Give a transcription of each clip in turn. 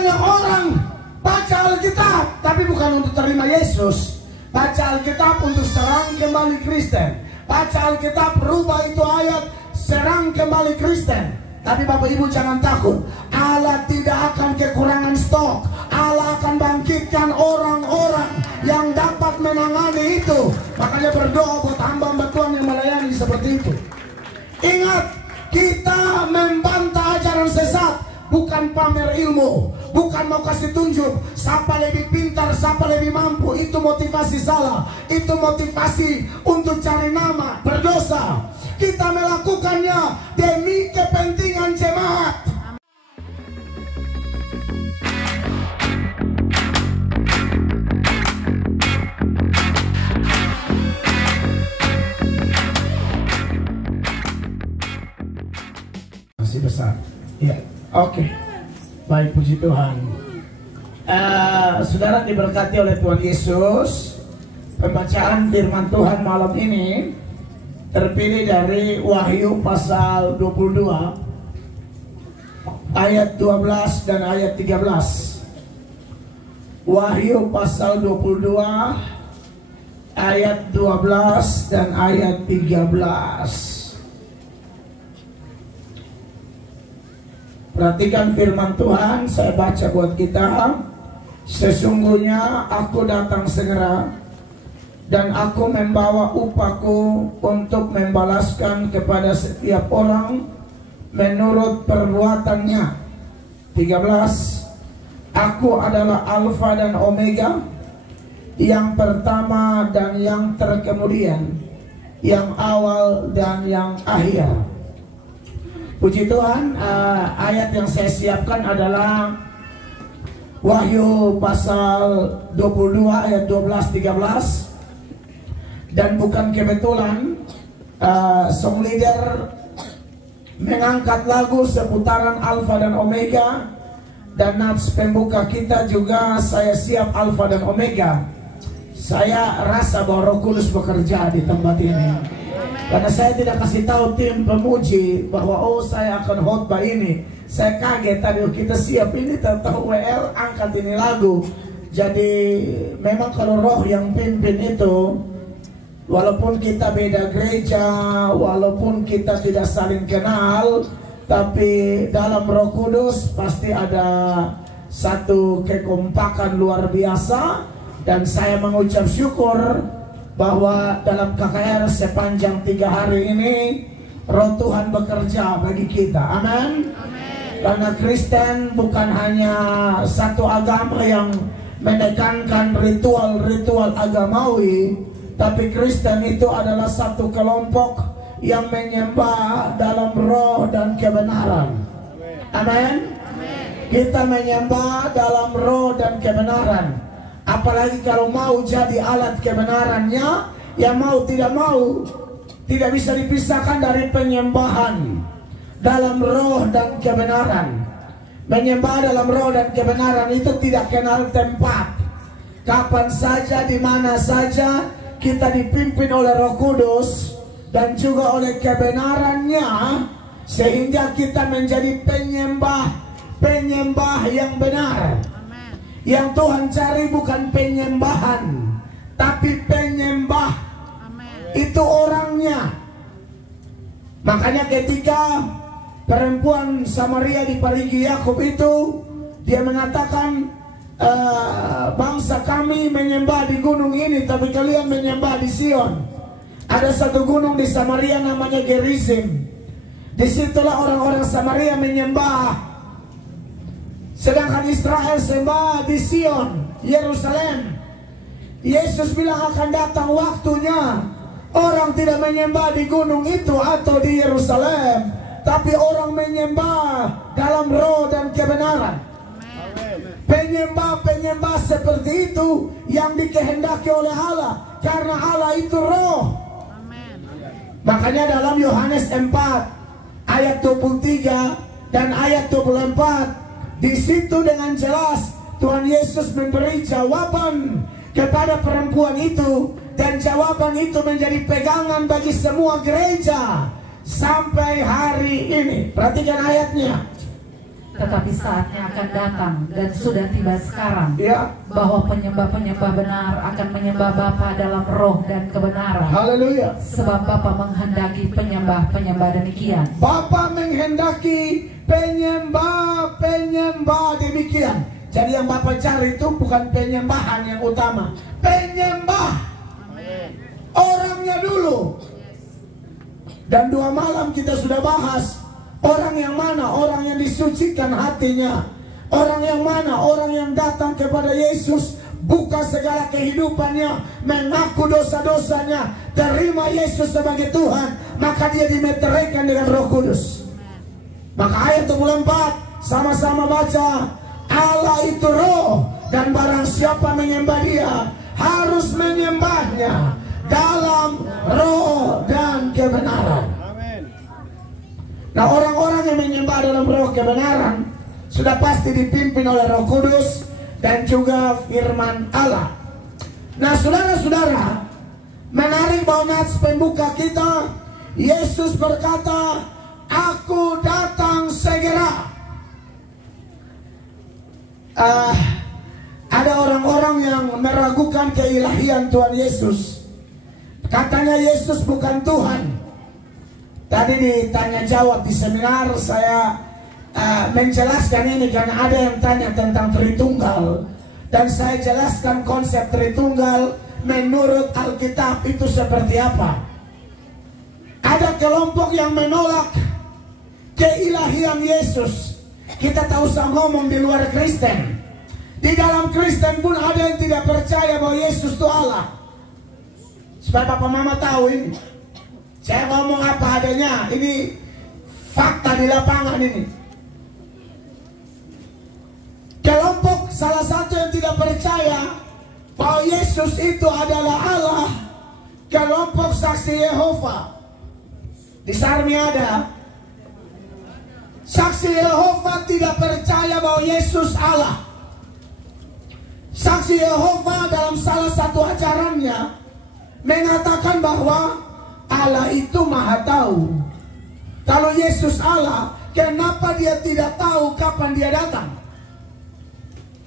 Banyak orang baca Alkitab tapi bukan untuk terima Yesus. Baca Alkitab untuk serang kembali Kristen. Baca Alkitab rubah itu ayat, serang kembali Kristen. Tapi Bapak Ibu jangan takut, Allah tidak akan kekurangan stok. Allah akan bangkitkan orang-orang yang dapat menangani itu. Makanya berdoa buat hamba-hamba Tuhan yang melayani seperti itu. Ingat, kita membantah ajaran sesat, bukan pamer ilmu, bukan mau kasih tunjuk siapa lebih pintar, siapa lebih mampu. Itu motivasi salah, itu motivasi untuk cari nama, berdosa. Kita melakukannya demi kepentingan jemaat. Masih besar. Ya, oke. Baik, puji Tuhan. Saudara diberkati oleh Tuhan Yesus. Pembacaan firman Tuhan malam ini terpilih dari Wahyu pasal 22 ayat 12 dan ayat 13. Wahyu pasal 22 ayat 12 dan ayat 13. Perhatikan firman Tuhan, saya baca buat kita. Sesungguhnya aku datang segera, dan aku membawa upahku untuk membalaskan kepada setiap orang menurut perbuatannya. 13. Aku adalah Alfa dan Omega, yang pertama dan yang terkemudian, yang awal dan yang akhir. Puji Tuhan, ayat yang saya siapkan adalah Wahyu pasal 22 ayat 12-13. Dan bukan kebetulan song leader mengangkat lagu seputaran Alfa dan Omega, dan nats pembuka kita juga saya siap Alfa dan Omega. Saya rasa bahwa Roh Kudus bekerja di tempat ini, karena saya tidak kasih tahu tim pemuji bahwa saya akan khotbah ini. Saya kaget tadi kita siap ini, tahu WL angkat ini lagu. Jadi memang kalau Roh yang pimpin itu, walaupun kita beda gereja, walaupun kita tidak saling kenal, tapi dalam Roh Kudus pasti ada satu kekompakan luar biasa. Dan saya mengucap syukur bahwa dalam KKR sepanjang 3 hari ini Roh Tuhan bekerja bagi kita. Amin. Karena Kristen bukan hanya satu agama yang menekankan ritual-ritual agamawi, tapi Kristen itu adalah satu kelompok yang menyembah dalam roh dan kebenaran. Amin. Kita menyembah dalam roh dan kebenaran. Apalagi kalau mau jadi alat kebenarannya, ya mau tidak mau, tidak bisa dipisahkan dari penyembahan dalam roh dan kebenaran. Menyembah dalam roh dan kebenaran itu tidak kenal tempat. Kapan saja, di mana saja, kita dipimpin oleh Roh Kudus dan juga oleh kebenarannya, sehingga kita menjadi penyembah yang benar. Yang Tuhan cari bukan penyembahan, tapi penyembah. Itu orangnya. Makanya ketika perempuan Samaria di parigi Yakub itu, dia mengatakan, bangsa kami menyembah di gunung ini, tapi kalian menyembah di Sion. Ada satu gunung di Samaria namanya Gerizim. Disitulah orang-orang Samaria menyembah. Sedangkan Israel sembah di Sion, Yerusalem. Yesus bilang akan datang waktunya orang tidak menyembah di gunung itu atau di Yerusalem, tapi orang menyembah dalam roh dan kebenaran. Penyembah seperti itu yang dikehendaki oleh Allah, karena Allah itu roh. Makanya dalam Yohanes 4 ayat 23 dan ayat 24, di situ dengan jelas Tuhan Yesus memberi jawaban kepada perempuan itu, dan jawaban itu menjadi pegangan bagi semua gereja sampai hari ini. Perhatikan ayatnya. Tetapi saatnya akan datang dan sudah tiba sekarang, Ya. bahwa penyembah-penyembah benar akan menyembah Bapa dalam roh dan kebenaran. Haleluya. Sebab Bapa menghendaki penyembah-penyembah demikian. Bapa menghendaki penyembah demikian. Jadi yang Bapa cari itu bukan penyembahan yang utama, penyembah. Orangnya dulu. Dan 2 malam kita sudah bahas orang yang mana, orang yang disucikan hatinya, orang yang mana, orang yang datang kepada Yesus, buka segala kehidupannya, mengaku dosa-dosanya, terima Yesus sebagai Tuhan, maka dia dimeteraikan dengan Roh Kudus. Maka ayat 24 sama-sama baca, Allah itu roh, dan barang siapa menyembah dia harus menyembahnya dalam roh dan kebenaran. Nah, orang-orang yang menyembah dalam roh kebenaran sudah pasti dipimpin oleh Roh Kudus dan juga firman Allah. Nah, saudara-saudara, menarik bahwa nats pembuka kita, Yesus berkata, "Aku datang segera." Ada orang-orang yang meragukan keilahian Tuhan Yesus. Katanya Yesus bukan Tuhan. Tadi ditanya jawab di seminar, saya menjelaskan ini karena ada yang tanya tentang Tritunggal, dan saya jelaskan konsep Tritunggal menurut Alkitab itu seperti apa. Ada kelompok yang menolak keilahian Yesus. Kita tak usah ngomong di luar Kristen. Di dalam Kristen pun ada yang tidak percaya bahwa Yesus itu Allah. Supaya papa mama tahu ini, saya ngomong apa adanya, ini fakta di lapangan ini. Kelompok salah satu yang tidak percaya bahwa Yesus itu adalah Allah, kelompok Saksi Yehova. Di Sarmi ada. Saksi Yehova tidak percaya bahwa Yesus Allah. Saksi Yehova dalam salah satu ajarannya mengatakan bahwa Allah itu maha tahu. Kalau Yesus Allah, kenapa dia tidak tahu kapan dia datang?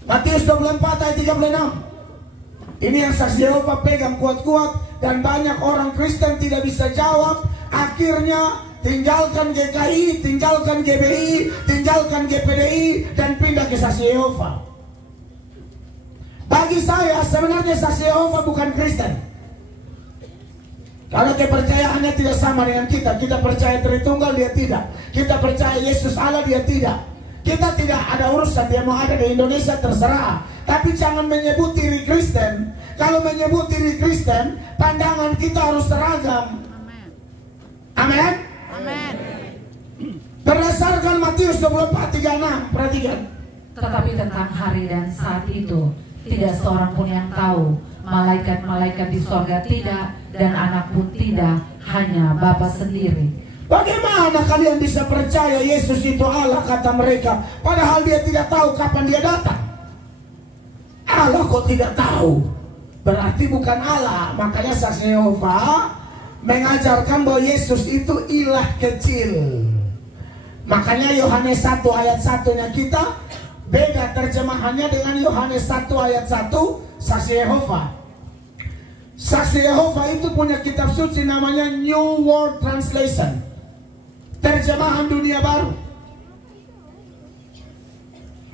Matius 24 ayat 36. Ini yang Saksi Yehova pegang kuat-kuat, dan banyak orang Kristen tidak bisa jawab. Akhirnya tinggalkan GKI, tinggalkan GBI, tinggalkan GPDI, dan pindah ke Saksi Yehova. Bagi saya sebenarnya Saksi Yehova bukan Kristen. Karena kepercayaannya tidak sama dengan kita. Kita percaya Tritunggal, dia tidak. Kita percaya Yesus Allah, dia tidak. Kita tidak ada urusan, dia mau ada di Indonesia terserah. Tapi jangan menyebut diri Kristen. Kalau menyebut diri Kristen, pandangan kita harus seragam. Amin. Amin. Berdasarkan Matius 24:36, perhatikan. Tetapi tentang hari dan saat itu tidak seorang pun yang tahu, malaikat-malaikat di sorga tidak, dan anak pun tidak, hanya Bapa sendiri. Bagaimana kalian bisa percaya Yesus itu Allah, kata mereka, padahal dia tidak tahu kapan dia datang? Allah kok tidak tahu? Berarti bukan Allah. Makanya Saksi Yehova mengajarkan bahwa Yesus itu ilah kecil. Makanya Yohanes 1 ayat 1-nya kita beda terjemahannya dengan Yohanes 1 ayat 1 Saksi Yehova. Saksi Yehova itu punya kitab suci namanya New World Translation, terjemahan dunia baru.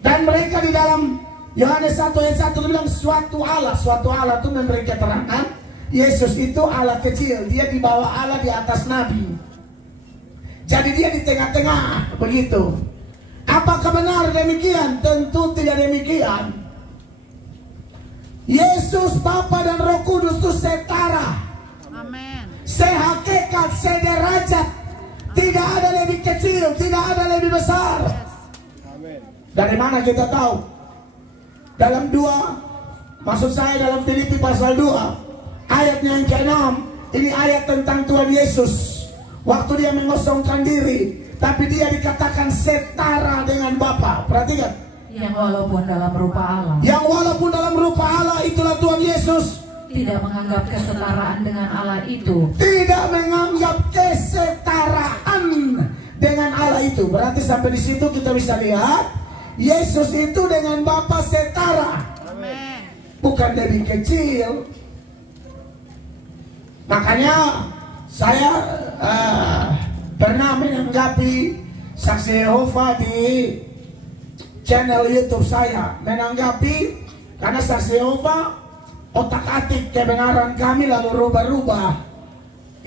Dan mereka di dalam Yohanes 1 ayat 1 bilang suatu Allah itu memberi keterangan Yesus itu Allah kecil, dia di bawah Allah, di atas nabi. Jadi dia di tengah-tengah begitu. Apakah benar demikian? Tentu tidak demikian. Yesus, Bapa dan Roh Kudus itu setara. Amin. Sehakikat, sederajat. Tidak ada lebih kecil, tidak ada lebih besar. Amin. Dari mana kita tahu? Dalam maksud saya dalam Filipi pasal 2 ayatnya yang ke-6. Ini ayat tentang Tuhan Yesus. Waktu dia mengosongkan diri, tapi dia dikatakan setara dengan Bapa. Perhatikan. Yang walaupun dalam rupa Allah. Yang walaupun dalam rupa Allah, itulah Tuhan Yesus. Tidak menganggap kesetaraan dengan Allah itu. Tidak menganggap kesetaraan dengan Allah itu. Berarti sampai di situ kita bisa lihat Yesus itu dengan Bapa setara. Bukan lebih kecil. Makanya saya pernah menanggapi saksi Yehova di channel YouTube saya, menanggapi karena saksi Yehova otak-atik kebenaran kami lalu rubah-rubah,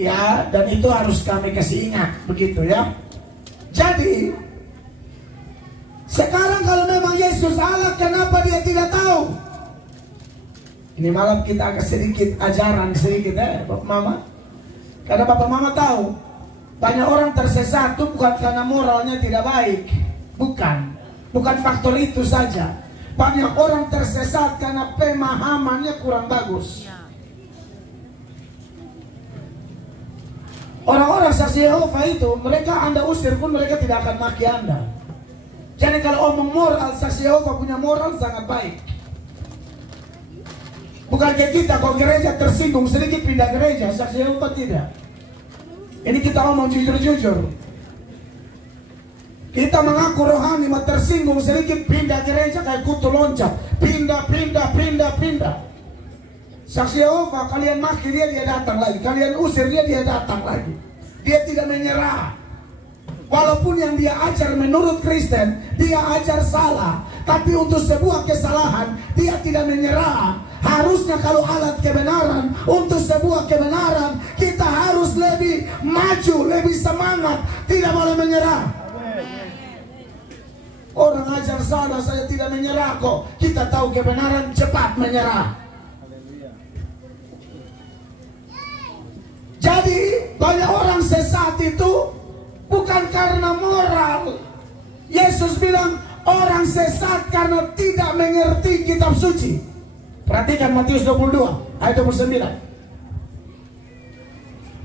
ya, dan itu harus kami kasih ingat, begitu ya. Jadi sekarang kalau memang Yesus Allah, kenapa dia tidak tahu? Ini malam kita agak sedikit ajaran sedikit ya Bapak Mama. Karena Bapak Mama tahu banyak orang tersesat itu bukan karena moralnya tidak baik. Bukan faktor itu saja. Banyak orang tersesat karena pemahamannya kurang bagus. Orang-orang saksi Yehova itu, mereka Anda usir pun mereka tidak akan maki Anda. Jadi kalau omong moral, saksi Yehova punya moral sangat baik. Bukan kayak kita, kalau gereja tersinggung sedikit pindah gereja, saksi Yehova tidak. Ini kita ngomong jujur-jujur. Kita mengaku rohani, mau tersinggung sedikit pindah gereja kayak kutu loncat. Pindah. Saksi Yehova, kalian maki dia datang lagi. Kalian usir dia datang lagi. Dia tidak menyerah. Walaupun yang dia ajar menurut Kristen, dia ajar salah. Tapi untuk sebuah kesalahan, dia tidak menyerah. Harusnya kalau alat kebenaran, untuk sebuah kebenaran, kita harus lebih maju, lebih semangat. Tidak boleh menyerah. Orang ajar salah, saya tidak menyerah kok. Kita tahu kebenaran, cepat menyerah. Jadi banyak orang sesat itu bukan karena moral. Yesus bilang orang sesat karena tidak mengerti kitab suci. Perhatikan Matius 22 ayat 29.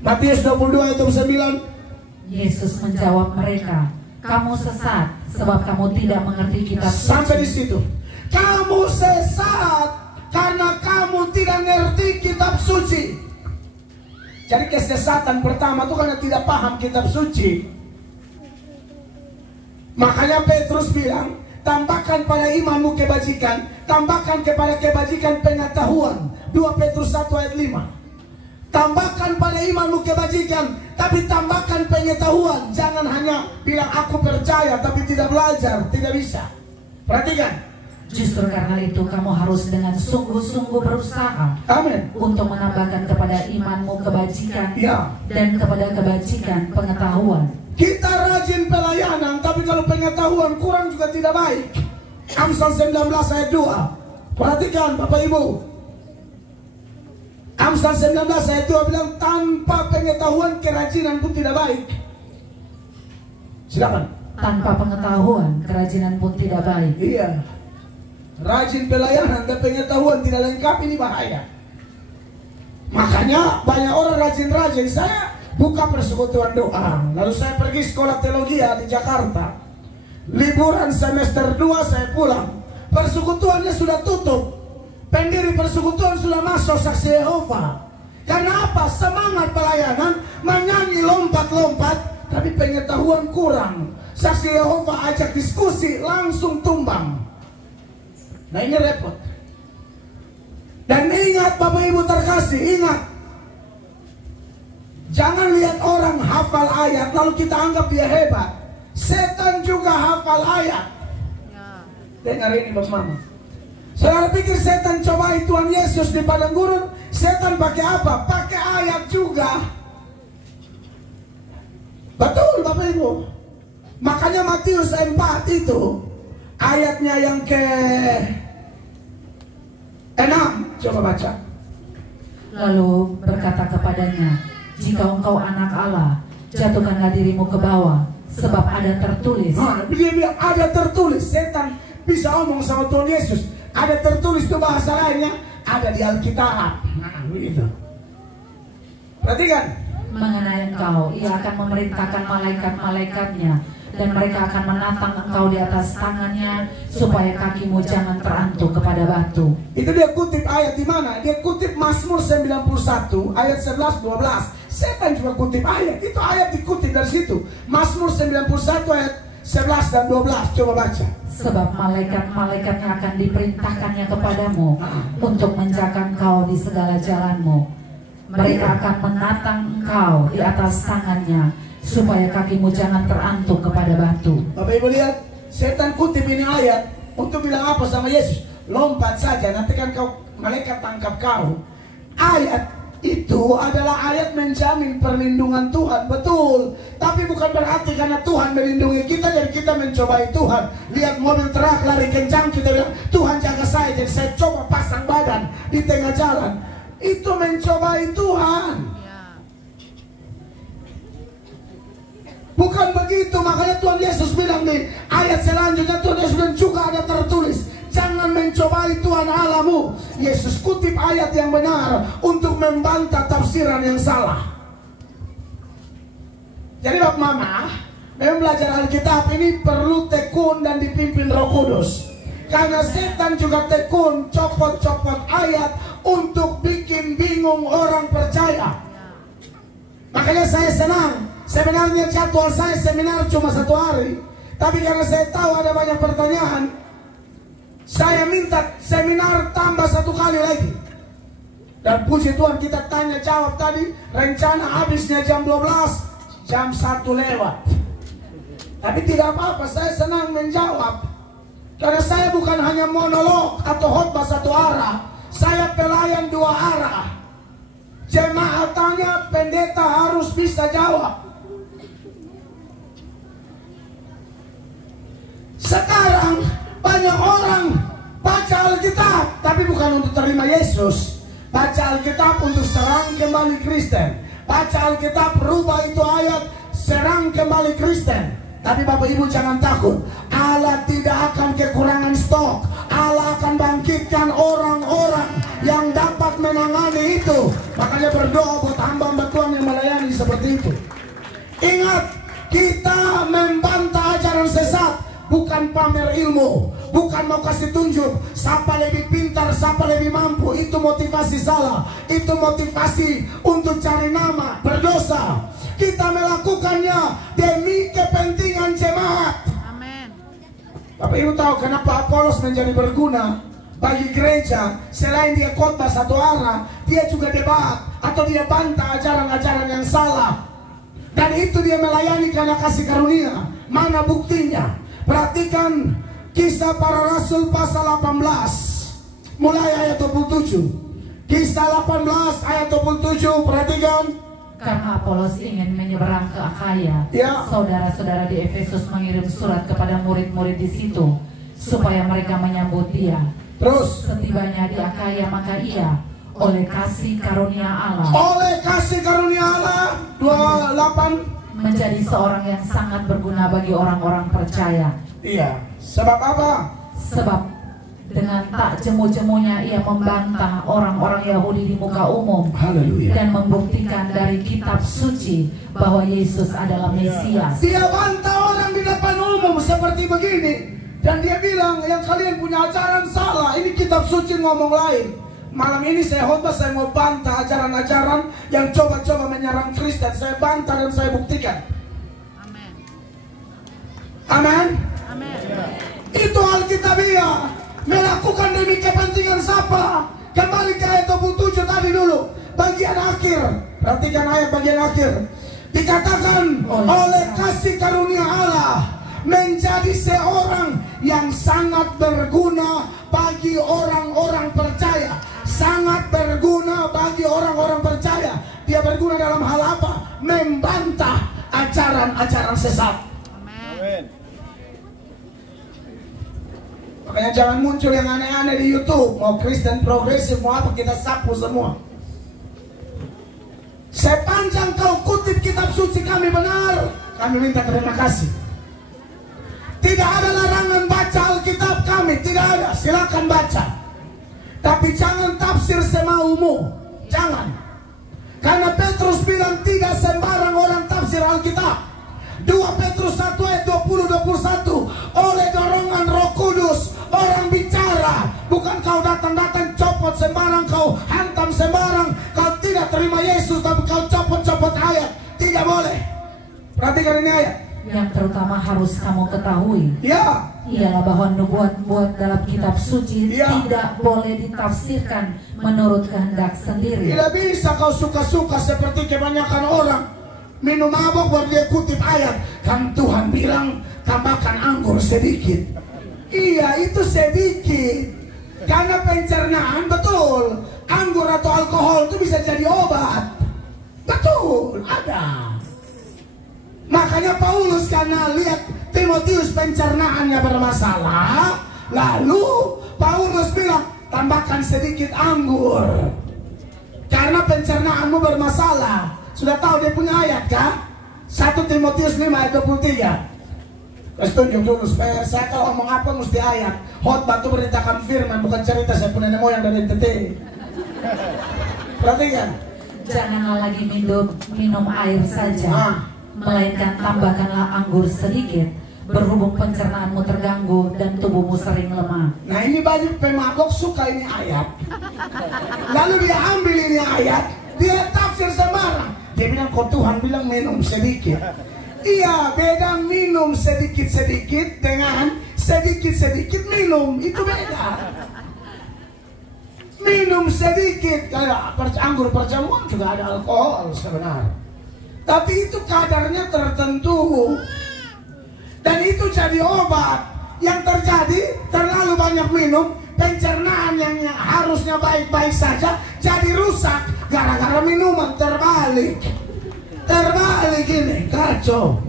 Matius 22 ayat 29. Yesus menjawab mereka, kamu sesat sebab kamu tidak mengerti kitab suci. Sampai di situ. Kamu sesat karena kamu tidak mengerti kitab suci. Jadi kesesatan pertama itu karena tidak paham kitab suci. Makanya Petrus bilang, tambahkan pada imanmu kebajikan, tambahkan kepada kebajikan pengetahuan. 2 Petrus 1 ayat 5. Tambahkan pada imanmu kebajikan, tapi tambahkan pengetahuan. Jangan hanya bilang aku percaya tapi tidak belajar, tidak bisa. Perhatikan. Justru karena itu kamu harus dengan sungguh-sungguh berusaha, amin, untuk menambahkan kepada imanmu kebajikan, ya, dan kepada kebajikan pengetahuan. Kita rajin pelayanan, tapi kalau pengetahuan kurang juga tidak baik. Amsal 19 ayat 2. Perhatikan Bapak Ibu. Amsal 19 ayat 2 bilang tanpa pengetahuan kerajinan pun tidak baik. Silakan. Tanpa pengetahuan kerajinan pun tidak baik. Iya. Rajin pelayanan dan pengetahuan tidak lengkap, ini bahaya. Makanya banyak orang rajin-rajin. Saya buka persekutuan doa, lalu saya pergi sekolah teologi di Jakarta. Liburan semester 2 saya pulang. Persekutuannya sudah tutup. Pendiri persekutuan sudah masuk saksi Yehova. Karena apa? Semangat pelayanan, menyanyi lompat-lompat, tapi pengetahuan kurang. Saksi Yehova ajak diskusi, langsung tumbang. Nah ini repot. Dan ingat Bapak Ibu terkasih, ingat, jangan lihat orang hafal ayat lalu kita anggap dia hebat. Setan juga hafal ayat. Dengar ini Bapak Mama. Saudara pikir setan cobai Tuhan Yesus di padang gurun, setan pakai apa? Pakai ayat juga. Betul Bapak Ibu. Makanya Matius 4 itu ayatnya yang ke-6, coba baca. Lalu berkata kepadanya, jika engkau anak Allah, jatuhkanlah dirimu ke bawah, sebab ada tertulis. Dia bilang ada tertulis. Setan bisa omong sama Tuhan Yesus. Ada tertulis itu bahasa lainnya, ada di Alkitab. Begitu. Perhatikan. Mengenai engkau, ia akan memerintahkan malaikat-malaikatnya, dan mereka akan menatang engkau di atas tangannya, supaya kakimu jangan terantuk kepada batu. Itu dia kutip ayat di mana? Dia kutip Mazmur 91 ayat 11-12. Setan juga kutip ayat. Itu ayat dikutip dari situ. Mazmur 91 ayat 11 dan 12. Coba baca. Sebab malaikat-malaikatnya akan diperintahkannya kepadamu untuk menjaga engkau di segala jalanmu. Mereka akan menatang engkau di atas tangannya, supaya kakimu jangan terantuk kepada batu. Bapak Ibu lihat, setan kutip ini ayat untuk bilang apa sama Yesus? Lompat saja, nanti kan malaikat tangkap kau. Ayat itu adalah ayat menjamin perlindungan Tuhan, betul. Tapi bukan berarti karena Tuhan melindungi kita jadi kita mencobai Tuhan. Lihat mobil truk lari kencang, kita bilang Tuhan jaga saya, jadi saya coba pasang badan di tengah jalan. Itu mencobai Tuhan. Bukan begitu, makanya Tuhan Yesus bilang di ayat selanjutnya, Tuhan Yesus bilang juga ada tertulis, jangan mencobai Tuhan Allahmu. Yesus kutip ayat yang benar untuk membantah tafsiran yang salah. Jadi Bapak Mama, memang belajar Alkitab ini perlu tekun dan dipimpin Roh Kudus. Karena setan juga tekun, copot-copot ayat untuk bikin bingung orang percaya. Makanya saya senang. Sebenarnya jadwal saya seminar cuma 1 hari, tapi karena saya tahu ada banyak pertanyaan, saya minta seminar tambah 1 kali lagi. Dan puji Tuhan kita tanya jawab tadi, rencana habisnya jam 12, jam 1 lewat. Tapi tidak apa-apa, saya senang menjawab. Karena saya bukan hanya monolog atau khotbah 1 arah, saya pelayan 2 arah. Jemaat tanya, pendeta harus bisa jawab. Sekarang banyak orang baca Alkitab tapi bukan untuk terima Yesus. Baca Alkitab untuk serang kembali Kristen. Baca Alkitab rubah itu ayat, serang kembali Kristen. Tapi Bapak Ibu jangan takut, Allah tidak akan kekurangan stok. Allah akan bangkitkan orang-orang yang dapat menangani itu. Makanya berdoa buat hamba-hamba Tuhan yang melayani seperti itu. Ingat, kita membantah ajaran sesat, bukan pamer ilmu, bukan mau kasih tunjuk siapa lebih pintar, siapa lebih mampu. Itu motivasi salah, itu motivasi untuk cari nama, berdosa. Kita melakukannya demi kepentingan jemaat. Amin. Bapak Ibu tahu kenapa Apolos menjadi berguna bagi gereja? Selain dia khotbah 1 arah, dia juga debat atau dia bantah ajaran-ajaran yang salah. Dan itu dia melayani karena kasih karunia. Mana buktinya? Perhatikan Kisah Para Rasul pasal 18 mulai ayat 27. Kisah 18 ayat 27, perhatikan. Karena Apolos ingin menyeberang ke Akhaya, Ya. saudara-saudara di Efesus mengirim surat kepada murid-murid di situ supaya mereka menyambut dia. Terus Setibanya di Akhaya, maka ia oleh kasih karunia Allah Allah 28. menjadi seorang yang sangat berguna bagi orang-orang percaya. Iya. Sebab apa? Sebab dengan tak jemu-jemunya ia membantah orang-orang Yahudi di muka umum Haleluya. dan membuktikan dari kitab suci bahwa Yesus adalah Mesias. Dia bantah orang di depan umum seperti begini. Dan dia bilang, yang kalian punya ajaran salah. Ini kitab suci ngomong lain. Malam ini saya khotbah, saya mau bantah ajaran-ajaran yang coba-coba menyerang Kristen. Saya bantah dan saya buktikan. Amin. Amin. Amin. Itu Alkitabiah. Melakukan demi kepentingan siapa? Kembali ke ayat 27 tadi dulu, bagian akhir. Perhatikan ayat bagian akhir. Dikatakan oleh kasih karunia Allah menjadi seorang yang sangat berguna bagi orang-orang percaya. Sangat berguna bagi orang-orang percaya. Dia berguna dalam hal apa? Membantah ajaran-ajaran sesat. Amin. Makanya jangan muncul yang aneh-aneh di YouTube. Mau Kristen progresif, mau apa, kita sapu semua. Sepanjang kau kutip kitab suci kami benar, kami minta terima kasih. Tidak ada larangan baca Alkitab kami, tidak ada. Silakan baca. Tapi jangan tafsir semaumu. Jangan. Karena Petrus bilang tidak sembarang orang tafsir Alkitab. 2 Petrus 1 ayat 20-21. Oleh dorongan Roh Kudus orang bicara. Bukan kau datang-datang copot sembarang, kau hantam sembarang. Kau tidak terima Yesus tapi kau copot-copot Perhatikan ini ayat. Yang terutama harus kamu ketahui Ya, ialah bahwa nubuat-nubuat dalam kitab suci Ya. tidak boleh ditafsirkan menurut kehendak sendiri. tidak bisa kau suka-suka seperti kebanyakan orang minum mabuk baru dia kutip ayat. Kan Tuhan bilang tambahkan anggur sedikit. Iya, itu sedikit. Karena pencernaan, betul. Anggur atau alkohol itu bisa jadi obat. Betul, ada. Makanya Paulus karena lihat Timotius pencernaannya bermasalah, lalu Paulus bilang tambahkan sedikit anggur karena pencernaanmu bermasalah. Sudah tahu dia punya ayat kan? 1 Timotius 5 ayat 23. Terus tunjuk dulu supaya saya kalau ngomong apa mesti ayat. Khotbah itu beritakan firman, bukan cerita saya punya nenek moyang dari NTT. Perhatikan. Janganlah lagi minum air saja, melainkan tambahkanlah anggur sedikit, berhubung pencernaanmu terganggu dan tubuhmu sering lemah. Nah, ini banyak pemabok suka ini ayat. Lalu dia ambil ini ayat, dia tafsir sembarang. Dia bilang kok Tuhan bilang minum sedikit. Iya, beda minum sedikit-sedikit dengan sedikit-sedikit minum. Itu beda. Minum sedikit, kayak anggur perjamuan juga ada alkohol sebenarnya. Tapi itu kadarnya tertentu. Dan itu jadi obat. Yang terjadi terlalu banyak minum, pencernaan yang harusnya baik-baik saja jadi rusak gara-gara minuman terbalik. Terbalik ini, kacau.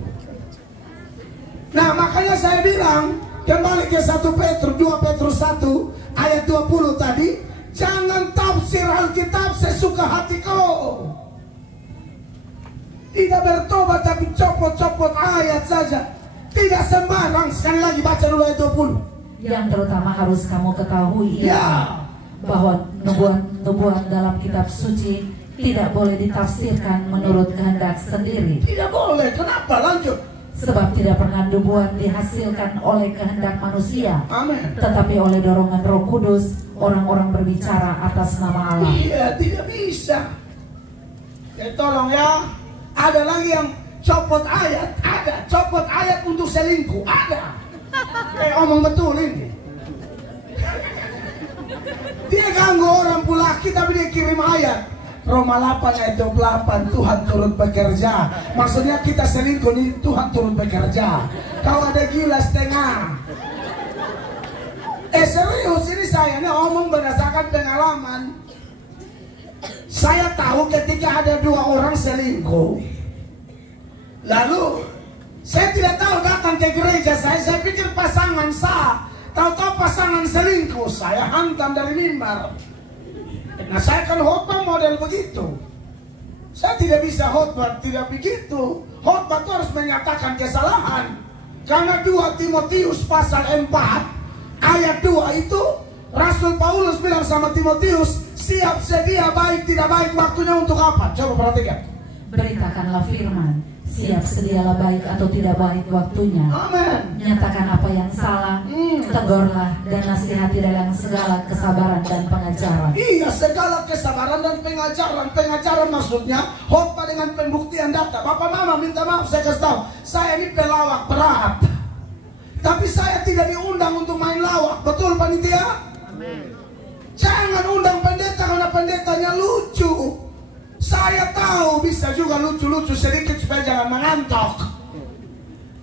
Nah, makanya saya bilang kembali ke 1 Petrus 2 Petrus 1 ayat 20 tadi, jangan tafsir Alkitab sesuka hati kau. Tidak bertobat tapi copot-copot ayat saja. Tidak sembarang. Sekali lagi baca dulu ayat 20. Yang terutama harus kamu ketahui Ya. bahwa nubuat dalam kitab suci tidak boleh ditafsirkan menurut kehendak sendiri. Tidak boleh. Kenapa? Lanjut. Sebab tidak pernah nubuat dihasilkan oleh kehendak manusia, Amin. tetapi oleh dorongan Roh Kudus orang-orang berbicara atas nama Allah. Iya, tidak bisa. Ya, tolong ya. Ada lagi yang copot ayat. Ada. Copot ayat untuk selingkuh. Ada. Omong betul ini. Dia ganggu orang laki tapi dia kirim ayat. Roma 8 ayat 28, Tuhan turut bekerja. Maksudnya kita selingkuh nih, Tuhan turut bekerja. Kau ada gila setengah. Serius ini saya ini omong berdasarkan pengalaman. Saya tahu ketika ada 2 orang selingkuh. Lalu saya tidak tahu datang ke gereja saya pikir pasangan sah. Tahu-tahu pasangan selingkuh, saya hantam dari mimbar. Nah, saya kan khotbah model begitu. Saya tidak bisa khotbah tidak begitu. Khotbah itu harus menyatakan kesalahan. Karena 2 Timotius pasal 4 ayat 2 itu Rasul Paulus bilang sama Timotius, siap sedia baik tidak baik waktunya untuk apa? Coba perhatikan. Beritakanlah firman, siap sedialah baik atau tidak baik waktunya. Amin. Nyatakan apa yang salah, tegurlah dan nasihati dalam segala kesabaran dan pengajaran. Iya, segala kesabaran dan pengajaran. Pengajaran maksudnya khotbah dengan pembuktian data. Bapak mama minta maaf, saya kasih tahu, saya ini pelawak berat. Tapi saya tidak diundang untuk main lawak. Betul panitia? Amin. Jangan undang pendeta karena pendetanya lucu. Saya tahu bisa juga lucu-lucu sedikit supaya jangan mengantuk.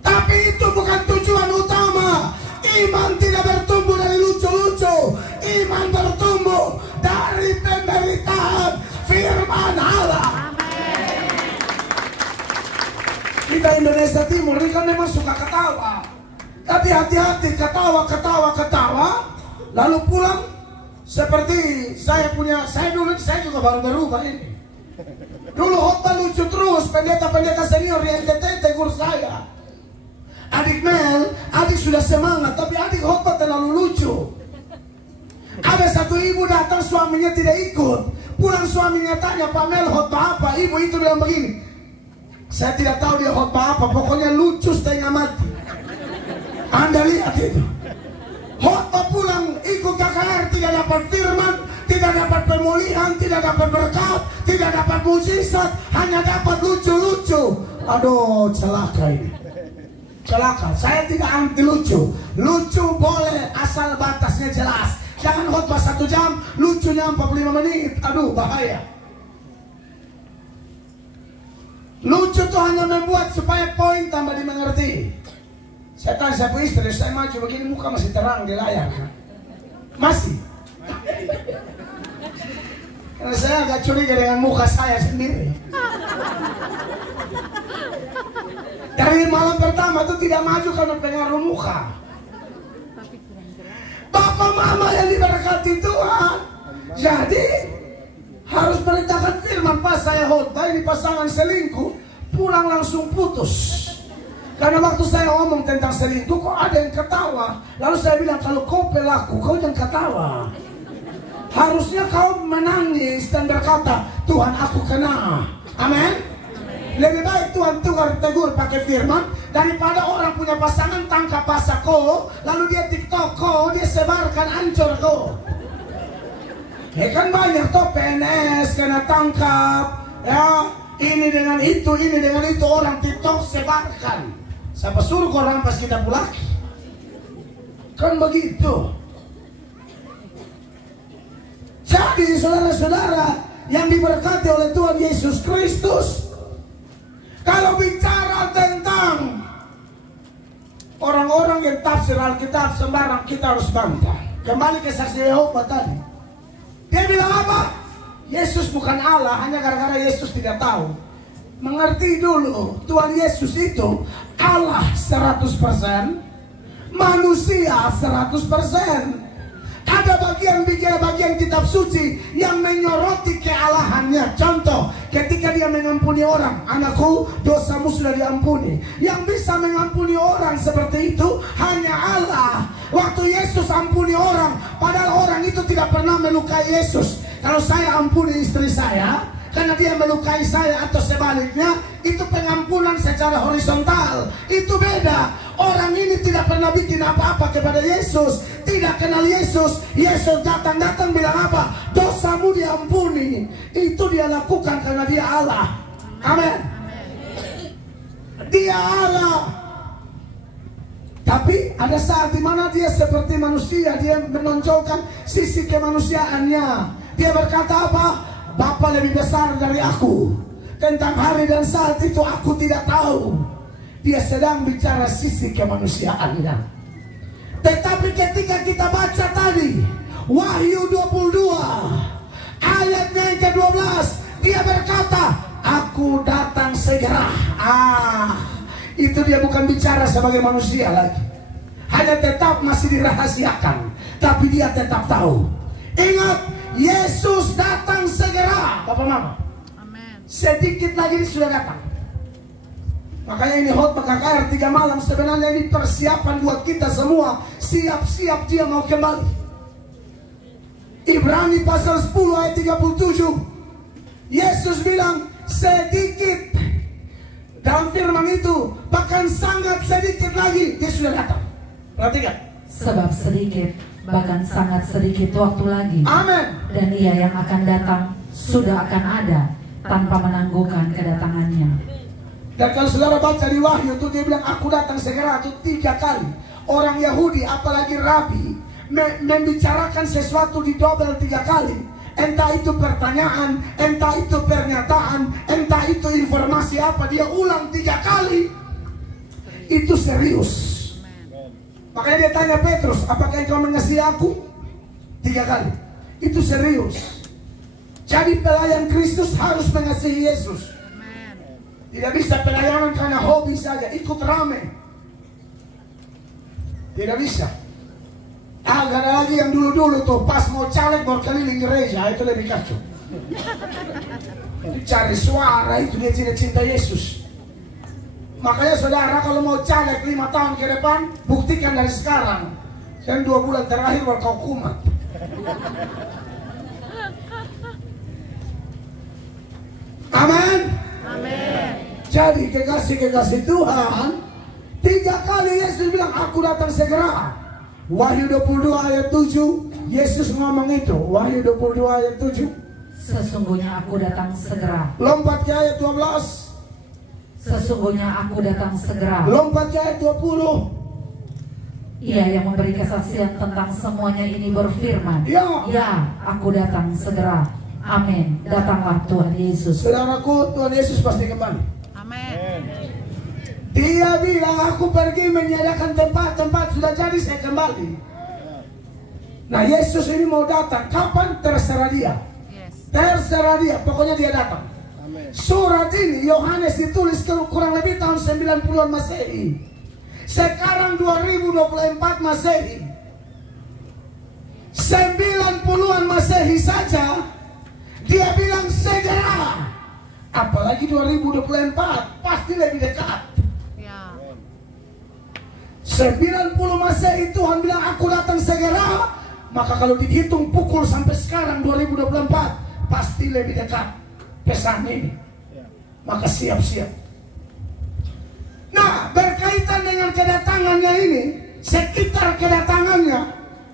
Tapi itu bukan tujuan utama. Iman tidak bertumbuh dari lucu-lucu. Iman bertumbuh dari pemberitaan firman Allah. Kita Indonesia Timur ini kan memang suka ketawa. Tapi hati-hati, ketawa. Lalu pulang seperti saya juga baru berubah ini. Dulu khotbah lucu terus, pendeta-pendeta senior di NTT tegur saya. Adik Mel, adik sudah semangat, tapi adik khotbah terlalu lucu. Ada satu ibu datang, suaminya tidak ikut. Pulang suaminya tanya, Pak Mel khotbah apa? Ibu itu bilang begini, saya tidak tahu dia khotbah apa, pokoknya lucu setengah mati. Anda lihat itu. Khotbah pulang, ikut KKR tidak dapat firman, tidak dapat pemulihan, tidak dapat berkat, tidak dapat mujizat, hanya dapat lucu-lucu. Aduh, celaka ini. Celaka. Saya tidak anti lucu. Lucu boleh asal batasnya jelas. Jangan khotbah 1 jam, lucunya 45 menit. Aduh, bahaya. Lucu tuh hanya membuat supaya poin tambah dimengerti. Saya tanya siapa istri, saya maju begini muka masih terang di layar kan? Masih. Karena saya agak curiga dengan muka saya sendiri. Dari malam pertama itu tidak maju karena pengaruh muka. Bapak mama yang diberkati Tuhan, jadi harus perintahkan firman. Pas saya khotbah ini pasangan selingkuh, pulang langsung putus. Karena waktu saya ngomong tentang selingkuh, kok ada yang ketawa. Lalu saya bilang, kalau kau pelaku, kau jangan ketawa. Harusnya kau menangis dan berkata, Tuhan aku kena. Amin. Lebih baik Tuhan tegur pakai firman daripada orang punya pasangan tangkap basah kau, lalu dia TikTok kau, dia sebarkan hancur kau. Kan banyak toh PNS kena tangkap, ya ini dengan itu orang TikTok sebarkan. Siapa suruh kau rampas kita pulaki? Kan begitu. Jadi saudara-saudara yang diberkati oleh Tuhan Yesus Kristus, kalau bicara tentang orang-orang yang tafsir Alkitab sembarang, kita harus bantah. Kembali ke saksi Yehova tadi. Dia bilang apa? Yesus bukan Allah hanya gara-gara Yesus tidak tahu. Mengerti dulu, Tuhan Yesus itu Allah 100%, manusia 100%. Ada bagian kitab suci yang menyoroti kealahannya. Contoh, ketika dia mengampuni orang, anakku dosamu sudah diampuni. Yang bisa mengampuni orang seperti itu hanya Allah. Waktu Yesus ampuni orang, padahal orang itu tidak pernah melukai Yesus. Kalau saya ampuni istri saya karena dia melukai saya atau sebaliknya, itu pengampunan secara horizontal. Itu beda. Orang ini tidak pernah bikin apa-apa kepada Yesus, tidak kenal Yesus. Yesus datang bilang apa? Dosamu diampuni. Itu dia lakukan karena dia Allah. Amin. Dia Allah. Tapi ada saat dimana dia seperti manusia, dia menonjolkan sisi kemanusiaannya. Dia berkata apa? Bapa lebih besar dari aku. Tentang hari dan saat itu aku tidak tahu. Dia sedang bicara sisi kemanusiaannya. Tetapi ketika kita baca tadi Wahyu 22 ayatnya yang ke-12, dia berkata, aku datang segera. Itu dia bukan bicara sebagai manusia lagi. Hanya tetap masih dirahasiakan, tapi dia tetap tahu. Ingat, Yesus datang segera. Bapak Mama, amen. Sedikit lagi sudah datang. Makanya ini khotbah KKR 3 malam sebenarnya ini persiapan buat kita semua. Siap-siap dia mau kembali. Ibrani pasal 10 ayat 37. Yesus bilang sedikit. Dalam firman itu, bahkan sangat sedikit lagi dia sudah datang. Perhatikan. Sebab sedikit, bahkan sangat sedikit waktu lagi. Amin. Dan Ia yang akan datang sudah akan ada tanpa menangguhkan kedatangannya. Dan kalau saudara baca di Wahyu itu dia bilang aku datang segera itu 3 kali. Orang Yahudi apalagi Rabi membicarakan sesuatu di double 3 kali. Entah itu pertanyaan, entah itu pernyataan, entah itu informasi apa, dia ulang 3 kali. Itu serius. Makanya dia tanya Petrus, apakah engkau mengasihi aku? 3 kali. Itu serius. Jadi pelayan Kristus harus mengasihi Yesus. Tidak bisa pelayanan karena hobi saja, ikut rame. Tidak bisa. Gak ada lagi yang dulu-dulu tuh pas mau caleg baru keliling gereja, itu lebih kacau. Cari suara itu dia tidak cinta Yesus. Makanya saudara kalau mau caleg 5 tahun ke depan, buktikan dari sekarang. Dan 2 bulan terakhir baru kau kumat. Amin. Amin. Jadi kekasih-kekasih Tuhan, 3 kali Yesus bilang aku datang segera. Wahyu 22 ayat 7 Yesus ngomong itu. Wahyu 22 ayat 7, sesungguhnya aku datang segera. Lompat ke ayat 12, Sesungguhnya aku datang segera. Lompat ke ayat 20. Ia yang memberi kesaksian tentang semuanya ini berfirman, ya, aku datang segera. Amin. Datanglah Tuhan Yesus. Saudaraku, Tuhan Yesus pasti kembali. Amin. Dia bilang, aku pergi menyediakan tempat-tempat, sudah jadi saya kembali. Nah, Yesus ini mau datang. Kapan? Terserah dia. Yes. Terserah dia, pokoknya dia datang. Surat ini Yohanes ditulis kurang lebih tahun 90-an Masehi. Sekarang 2024 Masehi. 90-an Masehi saja dia bilang segera. Apalagi 2024 pasti lebih dekat. Ya. 90 Masehi Tuhan bilang aku datang segera. Maka kalau dihitung pukul sampai sekarang 2024 pasti lebih dekat pesan ini. Maka siap-siap. Nah, berkaitan dengan kedatangannya ini, sekitar kedatangannya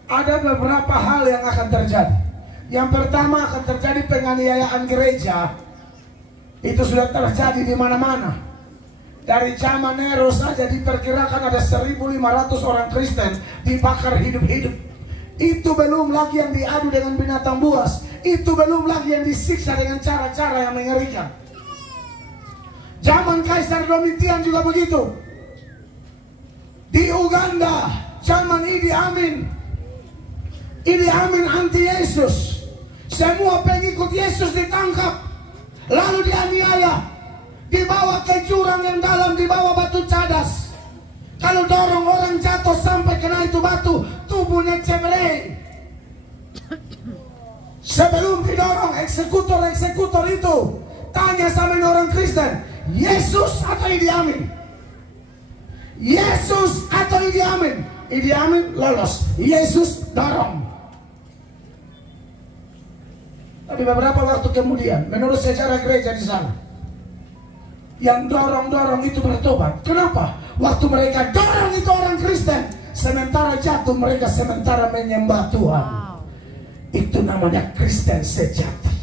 ada beberapa hal yang akan terjadi. Yang pertama akan terjadi penganiayaan gereja. Itu sudah terjadi di mana-mana. Dari zaman Nero saja diperkirakan ada 1.500 orang Kristen dibakar hidup-hidup. Itu belum lagi yang diadu dengan binatang buas. Itu belum lagi yang disiksa dengan cara-cara yang mengerikan. Zaman Kaisar Domitian juga begitu. Di Uganda, zaman Idi Amin. Idi Amin anti Yesus. Semua pengikut Yesus ditangkap, lalu dianiaya, dibawa ke jurang yang dalam, dibawa batu cadas. Kalau dorong orang jatuh sampai kena itu batu, tubuhnya cemere. Sebelum didorong, eksekutor itu tanya sama orang Kristen, Yesus atau Idi Amin? Yesus atau Idi Amin? Idi Amin lolos, Yesus dorong. Tapi beberapa waktu kemudian, menurut sejarah gereja di sana, yang dorong-dorong itu bertobat. Kenapa? Waktu mereka dorong itu orang Kristen, sementara jatuh mereka sementara menyembah Tuhan. Itu namanya Kristen sejati.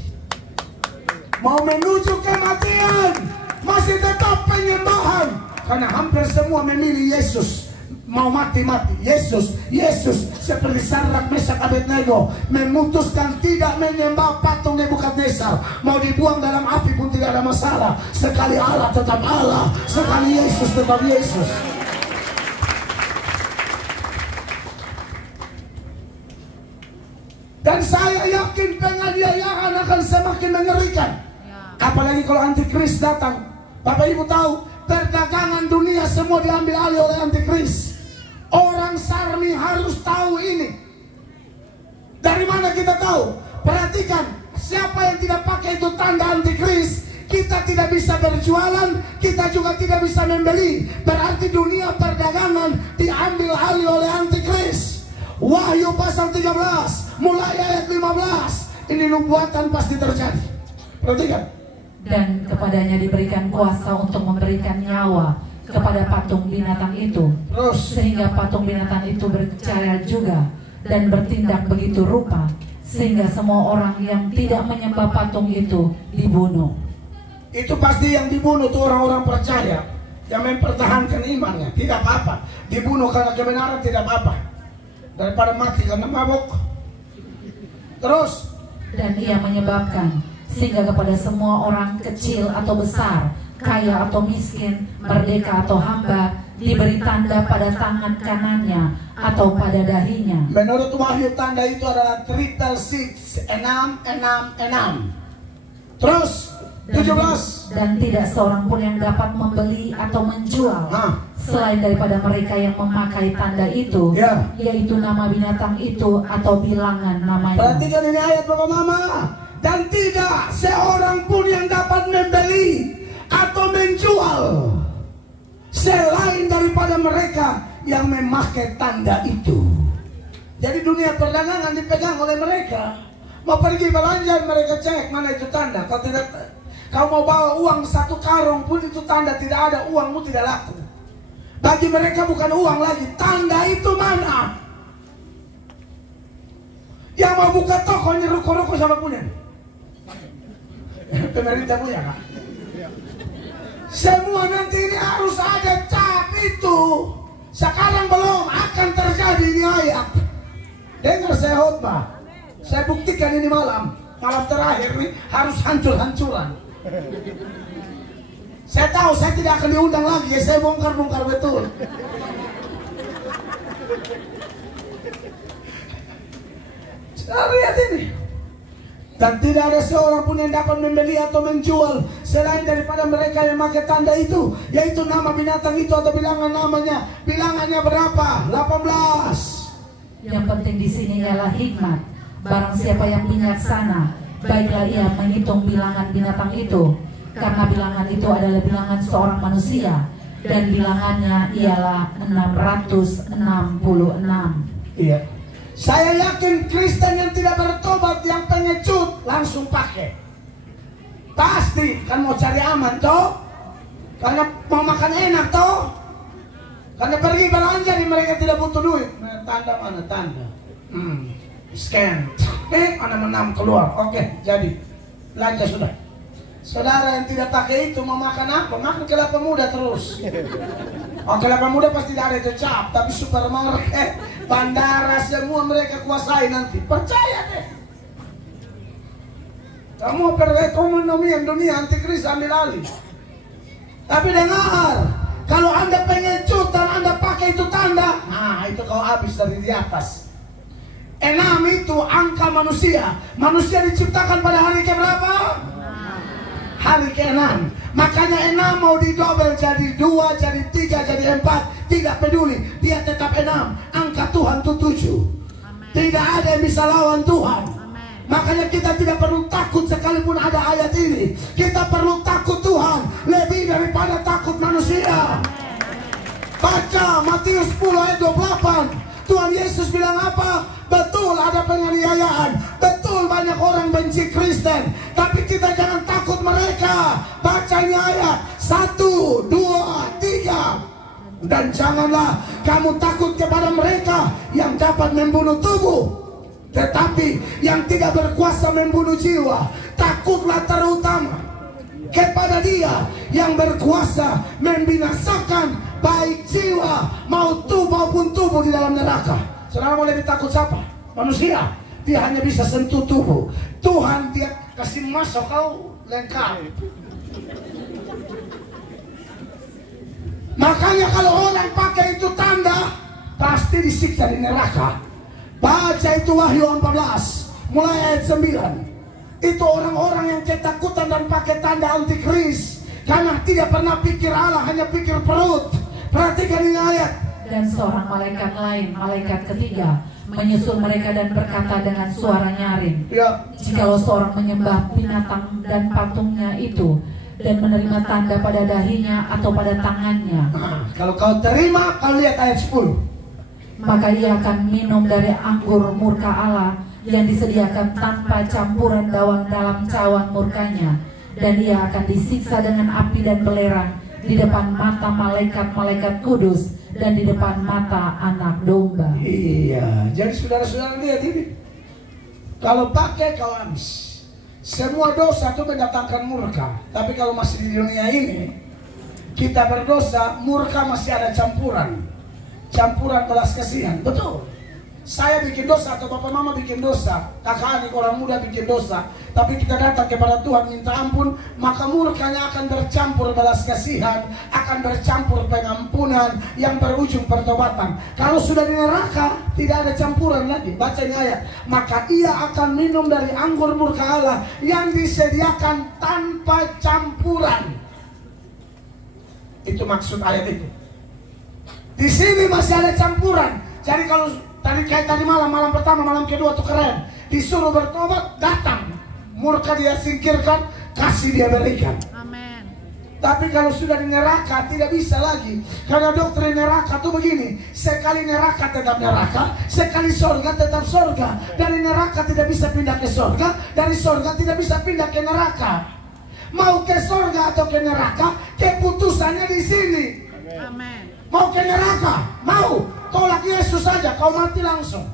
Mau menuju kematian, masih tetap penyembahan. Karena hampir semua memilih Yesus. Mau mati-mati, Yesus seperti Sadrak, Mesak, Abednego memutuskan tidak menyembah patung Nebukadnezar. Mau dibuang dalam api pun tidak ada masalah. Sekali Allah tetap Allah, sekali Yesus tetap Yesus. Dan saya yakin penganiayaan akan semakin mengerikan. Apalagi kalau antikris datang. Bapak Ibu tahu, perdagangan dunia semua diambil alih oleh antikris. Orang Sarmi harus tahu ini. Dari mana kita tahu? Perhatikan, siapa yang tidak pakai itu tanda antikris, kita tidak bisa berjualan, kita juga tidak bisa membeli. Berarti dunia perdagangan diambil alih oleh antikris. Wahyu pasal 13 mulai ayat 15. Ini nubuatan pasti terjadi. Perhatikan. Dan kepadanya diberikan kuasa untuk memberikan nyawa kepada patung binatang itu. Sehingga patung binatang itu bercahaya juga dan bertindak begitu rupa, sehingga semua orang yang tidak menyembah patung itu dibunuh. Itu pasti yang dibunuh itu orang-orang percaya yang mempertahankan imannya. Tidak apa-apa. Dibunuh karena kebenaran tidak apa-apa, daripada mati karena mabuk. Terus. Dan ia menyebabkan sehingga kepada semua orang kecil atau besar, kaya atau miskin, merdeka atau hamba, diberi tanda pada tangan kanannya atau pada dahinya. Menurut Wahyu tanda itu adalah 666, 666. Terus 17. Dan tidak seorang pun yang dapat membeli atau menjual selain daripada mereka yang memakai tanda itu, yaitu nama binatang itu atau bilangan namanya. Perhatikan ini ayat Bapak Mama. Dan tidak seorang pun yang dapat membeli atau menjual selain daripada mereka yang memakai tanda itu. Jadi dunia perdagangan dipegang oleh mereka. Mau pergi belanja mereka cek mana itu tanda. Kalau tidak, kau mau bawa uang 1 karung pun itu tanda tidak ada, uangmu tidak laku. Bagi mereka bukan uang lagi, tanda itu mana? Yang mau buka tokonya ruko-ruko siapa punya? Pemerintah punya kan? Semua nanti ini harus ada cap itu. Sekarang belum, akan terjadi ini ayat. Dengar saya khotbah. Saya buktikan ini malam terakhir nih harus hancur-hancuran. Saya tahu saya tidak akan diundang lagi, ya saya bongkar-bongkar betul. Saya lihat ini. Dan tidak ada seorang pun yang dapat membeli atau menjual selain daripada mereka yang pakai tanda itu, yaitu nama binatang itu atau bilangan namanya. Bilangannya berapa? 18. Yang penting di sini ialah hikmat. Barang siapa yang bijaksana, baiklah ia menghitung bilangan binatang itu, karena bilangan itu adalah bilangan seorang manusia, dan bilangannya ialah 666. Iya. Saya yakin Kristen yang tidak bertobat, yang pengecut, langsung pakai. Pasti kan mau cari aman toh, karena mau makan enak toh, karena pergi belanja di mereka tidak butuh duit. Tanda mana tanda? Scan. Mana menang keluar. Oke, jadi belanja sudah. Saudara yang tidak pakai itu mau makan apa? Makan kelapa muda terus. Oh, kelapa muda pasti tidak ada itu cap, tapi supermarket, bandara, semua mereka kuasai nanti. Percaya deh. Kamu perekonomian dunia antikris ambil alih. Tapi dengar, kalau Anda pengecut dan Anda pakai itu tanda, nah itu kau habis dari di atas. 6 itu angka manusia. Manusia diciptakan pada hari ke berapa? Hari ke-6. Makanya 6 mau didobel jadi 2, jadi 3, jadi 4, tidak peduli, dia tetap 6. Angka Tuhan itu 7. Tidak ada yang bisa lawan Tuhan. Makanya kita tidak perlu takut sekalipun ada ayat ini. Kita perlu takut Tuhan lebih daripada takut manusia. Baca Matius 10 ayat 28. Tuhan Yesus bilang apa? Betul ada penganiayaan, betul banyak orang benci Kristen, tapi kita jangan takut mereka. Baca ini ayat 1, 2, 3. Dan janganlah kamu takut kepada mereka yang dapat membunuh tubuh, tetapi yang tidak berkuasa membunuh jiwa. Takutlah terutama kepada Dia yang berkuasa membinasakan baik jiwa maupun tubuh di dalam neraka. Saudara mau lebih takut siapa? Manusia. Dia hanya bisa sentuh tubuh. Tuhan dia kasih masuk kau lengkap. Makanya kalau orang pakai itu tanda, pasti disiksa di neraka. Baca itu Wahyu 14 mulai ayat 9. Itu orang-orang yang ketakutan dan pakai tanda antikris, karena tidak pernah pikir Allah, hanya pikir perut. Perhatikan ini ayat. Dan seorang malaikat lain, malaikat ketiga, menyusul mereka dan berkata dengan suara nyaring, jikalau seorang menyembah binatang dan patungnya itu dan menerima tanda pada dahinya atau pada tangannya, kalau kau terima, kau lihat ayat 10, maka ia akan minum dari anggur murka Allah yang disediakan tanpa campuran bawang dalam cawan murkanya, dan ia akan disiksa dengan api dan belerang di depan mata malaikat-malaikat kudus dan di depan mata anak domba. Iya, jadi saudara-saudara lihat ini. Kalau pakai kau habis. Semua dosa itu mendatangkan murka. Tapi kalau masih di dunia ini, kita berdosa, murka masih ada campuran. Campuran belas kasihan, betul. Saya bikin dosa atau bapak mama bikin dosa, kakak adik orang muda bikin dosa, tapi kita datang kepada Tuhan minta ampun, maka murkanya akan bercampur belas kasihan, akan bercampur pengampunan yang berujung pertobatan. Kalau sudah di neraka, tidak ada campuran lagi. Baca ini ayat, maka ia akan minum dari anggur murka Allah yang disediakan tanpa campuran. Itu maksud ayat itu. Di sini masih ada campuran. Jadi kalau tadi malam pertama, malam kedua tuh keren. Disuruh bertobat, datang. Murka dia singkirkan, kasih dia berikan. Amin. Tapi kalau sudah di neraka tidak bisa lagi. Karena doktrin neraka tuh begini, sekali neraka tetap neraka, sekali sorga tetap sorga. Dari neraka tidak bisa pindah ke sorga, dari sorga tidak bisa pindah ke neraka. Mau ke sorga atau ke neraka, keputusannya di sini. Amin. Mau ke neraka, mau tolak Yesus saja, kau mati langsung.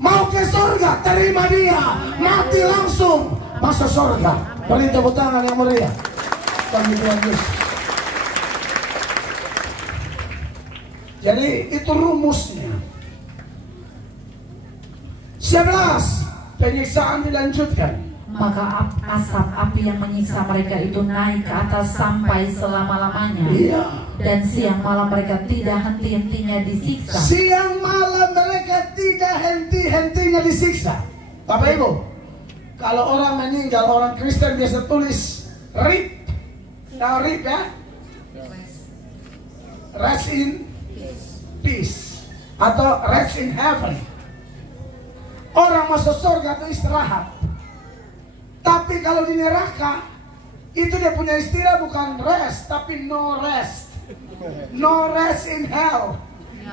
Mau ke surga, terima dia, mati langsung masuk surga. Beri tepuk tangan yang meriah. bagi Tuhan Yesus. Jadi itu rumusnya. 11. Penyiksaan dilanjutkan. Maka asap api yang menyiksa mereka itu naik ke atas sampai selama-lamanya. Iya. Dan siang malam mereka tidak henti-hentinya disiksa. Siang malam mereka tidak henti-hentinya disiksa. Bapak Ibu, kalau orang meninggal, orang Kristen biasa tulis RIP. Tahu RIP ya? Rest in peace. Atau rest in heaven. Orang masuk surga itu istirahat. Tapi kalau di neraka, itu dia punya istilah bukan rest, tapi no rest. No rest in hell.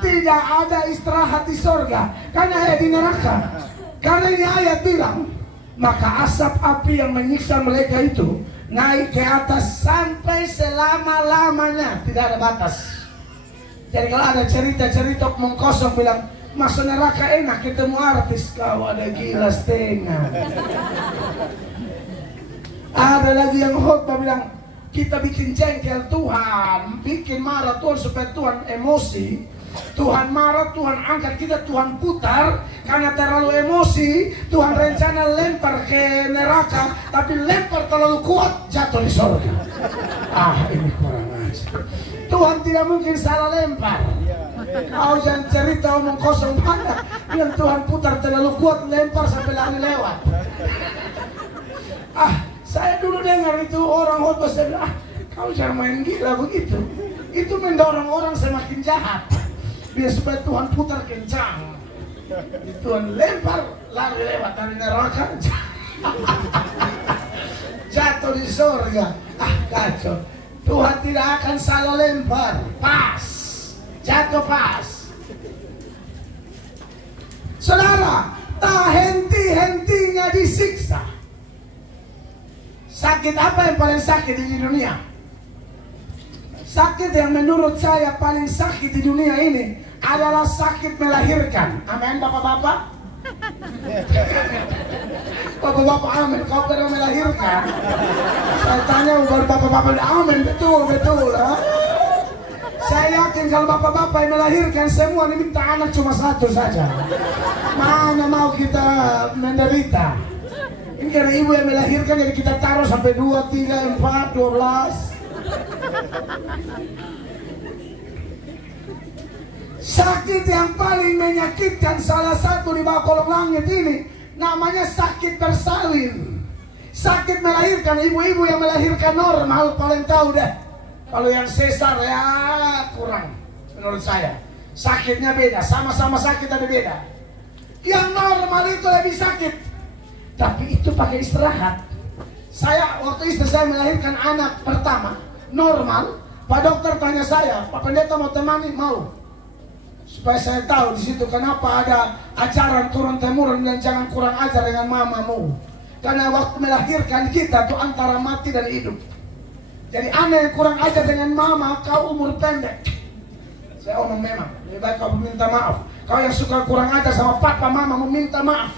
Tidak ada istirahat di surga. Karena di neraka. Karena ini ayat bilang, maka asap api yang menyiksa mereka itu naik ke atas sampai selama-lamanya. Tidak ada batas. Jadi kalau ada cerita-cerita omong kosong bilang, masuk neraka enak ketemu artis, kau ada gila setengah. Ada lagi yang khotbah bilang, kita bikin jengkel Tuhan, bikin marah Tuhan supaya Tuhan emosi. Tuhan marah, Tuhan angkat kita, Tuhan putar. Karena terlalu emosi, Tuhan rencana lempar ke neraka, tapi lempar terlalu kuat, jatuh di surga. Ini kurang ajar. Tuhan tidak mungkin salah lempar. Kau jangan cerita omong kosong banget. Yang Tuhan putar terlalu kuat, lempar sampai lari lewat. Saya dulu dengar itu orang khotbah, saya bilang, kau jangan main gila begitu. Itu mendorong orang semakin jahat. Biar supaya Tuhan putar kencang. Tuhan lempar, lari lewat dari neraka. Jatuh di surga. Kacau. Tuhan tidak akan salah lempar. Pas. Jatuh pas. Saudara, tak henti-hentinya disiksa. Sakit apa yang paling sakit di dunia? Sakit yang menurut saya paling sakit di dunia ini adalah sakit melahirkan. Amin, bapak-bapak? Bapak-bapak amin, kau pernah melahirkan? Saya tanya bukan bapak-bapak, amin, betul. Saya yakin kalau bapak-bapak yang melahirkan semua diminta anak cuma satu saja. Mana mau kita menderita? Ini karena ibu yang melahirkan, jadi kita taruh sampai 2, 3, 4, 12. Sakit yang paling menyakitkan salah satu di bawah kolong langit ini namanya sakit bersalin. Sakit melahirkan, ibu-ibu yang melahirkan normal paling tahu deh. Kalau yang sesar ya kurang menurut saya. Sakitnya beda, sama-sama sakit tapi beda. Yang normal itu lebih sakit. Tapi itu pakai istirahat. Saya waktu istri saya melahirkan anak pertama normal, Pak dokter tanya saya, Pak pendeta mau temani? Mau. Supaya saya tahu di situ kenapa ada ajaran turun temurun dan jangan kurang ajar dengan mamamu. Karena waktu melahirkan kita tuh antara mati dan hidup. Jadi anak yang kurang ajar dengan mama, kau umur pendek. Saya omong memang, lebih baik kau minta maaf. Kau yang suka kurang ajar sama papa mama minta maaf.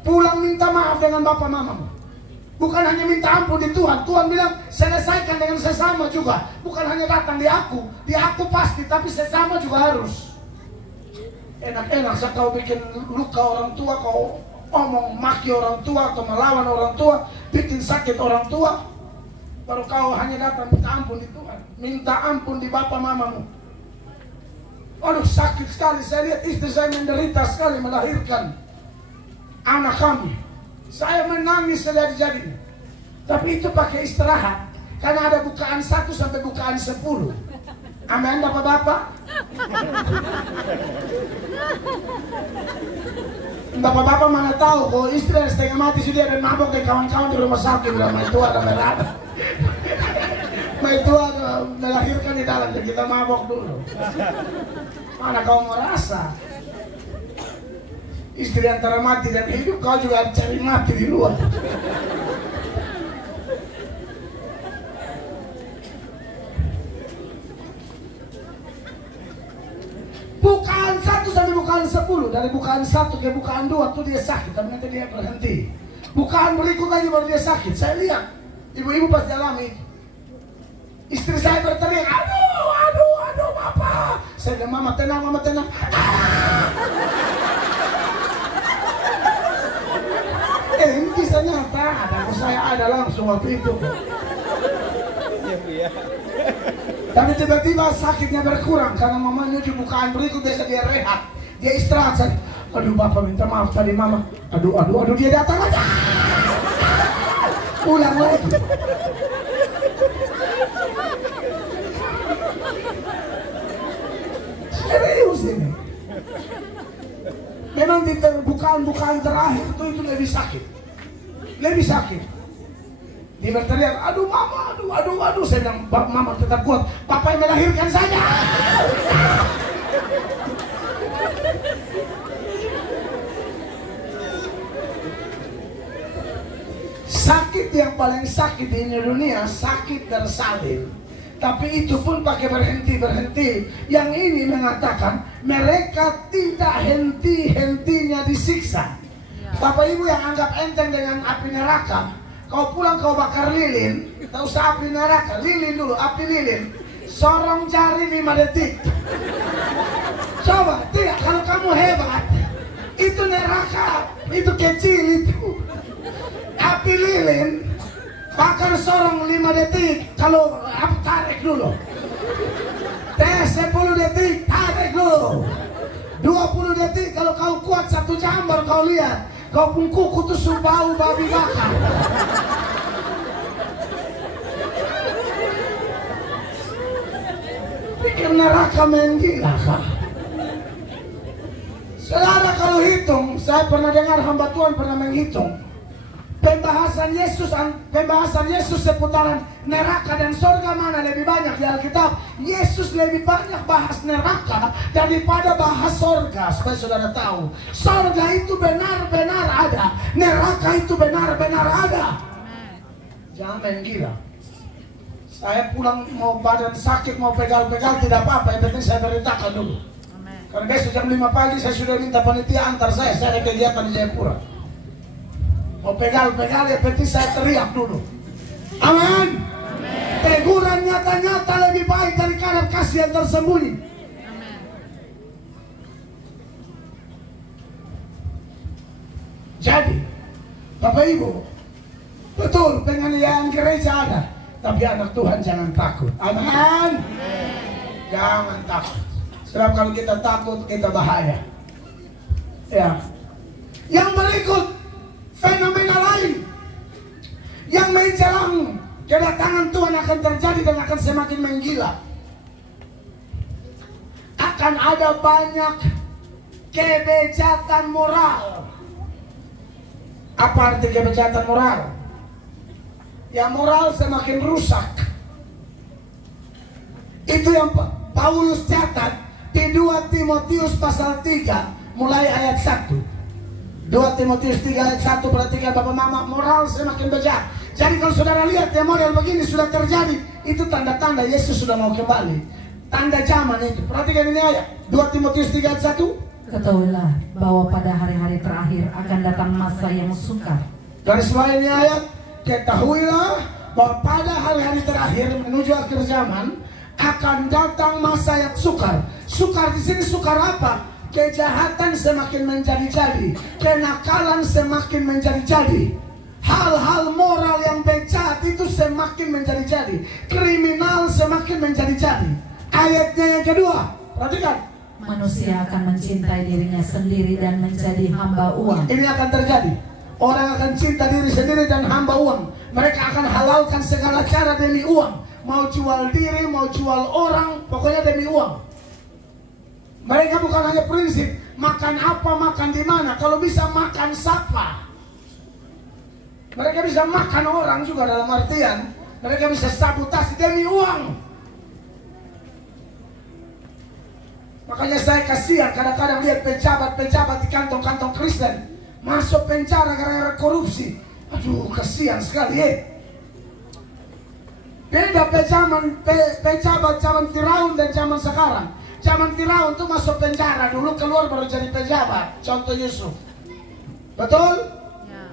Pulang minta maaf dengan bapak mamamu. Bukan hanya minta ampun di Tuhan. Tuhan bilang selesaikan dengan sesama juga. Bukan hanya datang di aku pasti, tapi sesama juga harus. Enak-enak saya kau bikin luka orang tua, kau omong maki orang tua atau melawan orang tua, bikin sakit orang tua. Baru kau hanya datang minta ampun di Tuhan, minta ampun di bapak mamamu. Aduh sakit sekali, saya lihat istri saya menderita sekali melahirkan anak kami. Saya menangis jadi-jadi. Tapi itu pakai istirahat. Karena ada bukaan 1 sampai bukaan 10. Amin bapak-bapak. Bapak-bapak mana tahu kalau istri yang setengah mati sudah ada mabok dan kawan-kawan di rumah sakit bilang itu ada merada. Itu ada melahirkan di dalam dan kita mabok dulu. Mana kau mau rasa? Istri antara mati dan hidup, kau juga cari mati di luar. Bukaan 1 sampai bukaan 10. Dari bukaan 1 ke bukaan 2 tuh dia sakit, tapi nanti dia berhenti. Bukaan berikut lagi baru dia sakit. Saya lihat ibu-ibu pas alami Istri saya berteriak, aduh, Bapak. Saya bilang, Mama tenang. Ini kisah nyata, anakku saya ada langsung waktu itu. Tapi tiba-tiba sakitnya berkurang karena mama menuju bukaan berikut, biasa dia rehat, dia istirahat. Aduh Bapak minta maaf tadi Mama. Aduh dia datang aja. Ulang lagi. Serius ini. Memang di bukaan terakhir itu lebih sakit. Dia berteriak, aduh Mama, aduh. Saya bilang, Mama tetap kuat. Papa yang melahirkan saja. Sakit yang paling sakit di dunia, sakit bersalin. Tapi itu pun pakai berhenti. Yang ini mengatakan mereka tidak henti-hentinya disiksa. Bapak Ibu yang anggap enteng dengan api neraka, kau pulang kau bakar lilin, tak usah api neraka, lilin dulu, api lilin, sorong jari 5 detik. Coba, tidak, kalau kamu hebat, itu neraka, itu kecil itu. Api lilin, bakar sorong 5 detik, kalau tarik dulu. Tes 10 detik, tarik dulu. 20 detik, kalau kau kuat 1 jam baru kau lihat. Kau pun kuku tuh bau babi bakar. Pikir neraka main gila kah? Saudara kalau hitung, saya pernah dengar hamba Tuhan pernah menghitung pembahasan Yesus seputaran neraka dan sorga mana lebih banyak di Alkitab. Yesus lebih banyak bahas neraka daripada bahas sorga. Supaya saudara tahu, sorga itu benar-benar ada, neraka itu benar-benar ada. Jangan main gila. Saya pulang mau badan sakit, mau pegal-pegal tidak apa-apa, yang penting saya beritakan dulu. Karena besok jam 5 pagi saya sudah minta panitia antar saya ada kegiatan di Jayapura. Mau pegal-pegal, ya penting saya teriak dulu. Amin. Teguran nyata-nyata lebih baik dari kabar kasih yang tersembunyi. Amen. Jadi, Bapak Ibu, betul penganiayaan gereja ada, tapi anak Tuhan jangan takut. Amin. Jangan takut. Sebab kalau kita takut, kita bahaya. Ya. Yang berikut, fenomena lain yang menjelang kedatangan Tuhan akan terjadi dan akan semakin menggila. Akan ada banyak kebejatan moral. Apa arti kebejatan moral? Ya, moral semakin rusak. Itu yang Paulus catat di 2 Timotius pasal 3 mulai ayat 1. 2 Timotius 3 ayat 1, perhatikan Bapak Mama, moral semakin bejat. Jadi kalau saudara lihat ya model begini sudah terjadi, itu tanda-tanda Yesus sudah mau kembali. Tanda zaman itu. Perhatikan ini ayat 2 Timotius 3 ayat 1. Ketahuilah bahwa pada hari-hari terakhir akan datang masa yang sukar. Garis bawah ini ayat, ketahuilah bahwa pada hari-hari terakhir menuju akhir zaman akan datang masa yang sukar. Sukar di sini sukar apa? Kejahatan semakin menjadi-jadi, kenakalan semakin menjadi-jadi, hal-hal moral yang bejat itu semakin menjadi-jadi, kriminal semakin menjadi-jadi. Ayatnya yang kedua, perhatikan. Manusia akan mencintai dirinya sendiri dan menjadi hamba uang. Ini akan terjadi. Orang akan cinta diri sendiri dan hamba uang. Mereka akan halalkan segala cara demi uang. Mau jual diri, mau jual orang, pokoknya demi uang. Mereka bukan hanya prinsip makan apa, makan di mana. Kalau bisa makan siapa. Mereka bisa makan orang juga, dalam artian mereka bisa sabotase demi uang. Makanya saya kasihan kadang-kadang lihat pejabat-pejabat di kantong-kantong Kristen masuk penjara gara-gara korupsi. Aduh, kasihan sekali Beda pejabat zaman Firaun dan zaman sekarang. Zaman Firaun tuh masuk penjara dulu, keluar baru jadi pejabat. Contoh Yusuf. Betul? Ya.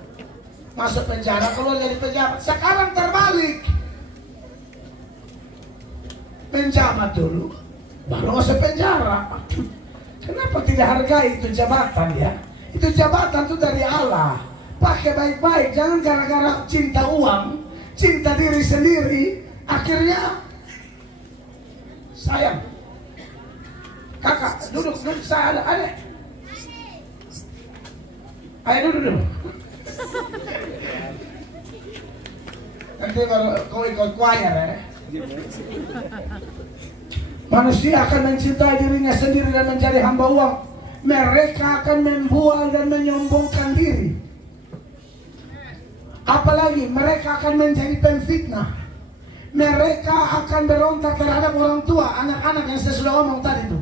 Masuk penjara, keluar jadi pejabat. Sekarang terbalik. menjabat dulu, baru masuk penjara. Kenapa tidak hargai itu jabatan ya? Itu jabatan itu dari Allah. Pakai baik-baik, jangan gara-gara cinta uang, cinta diri sendiri, akhirnya sayang. Kakak, duduk, saya ada. Ayo duduk. Nanti baru kau ikut choir ya. Manusia akan mencintai dirinya sendiri dan menjadi hamba uang. Mereka akan membual dan menyombongkan diri. Apalagi mereka akan menjadi pemfitnah. Mereka akan berontak terhadap orang tua, anak-anak yang saya sudah ngomong tadi itu.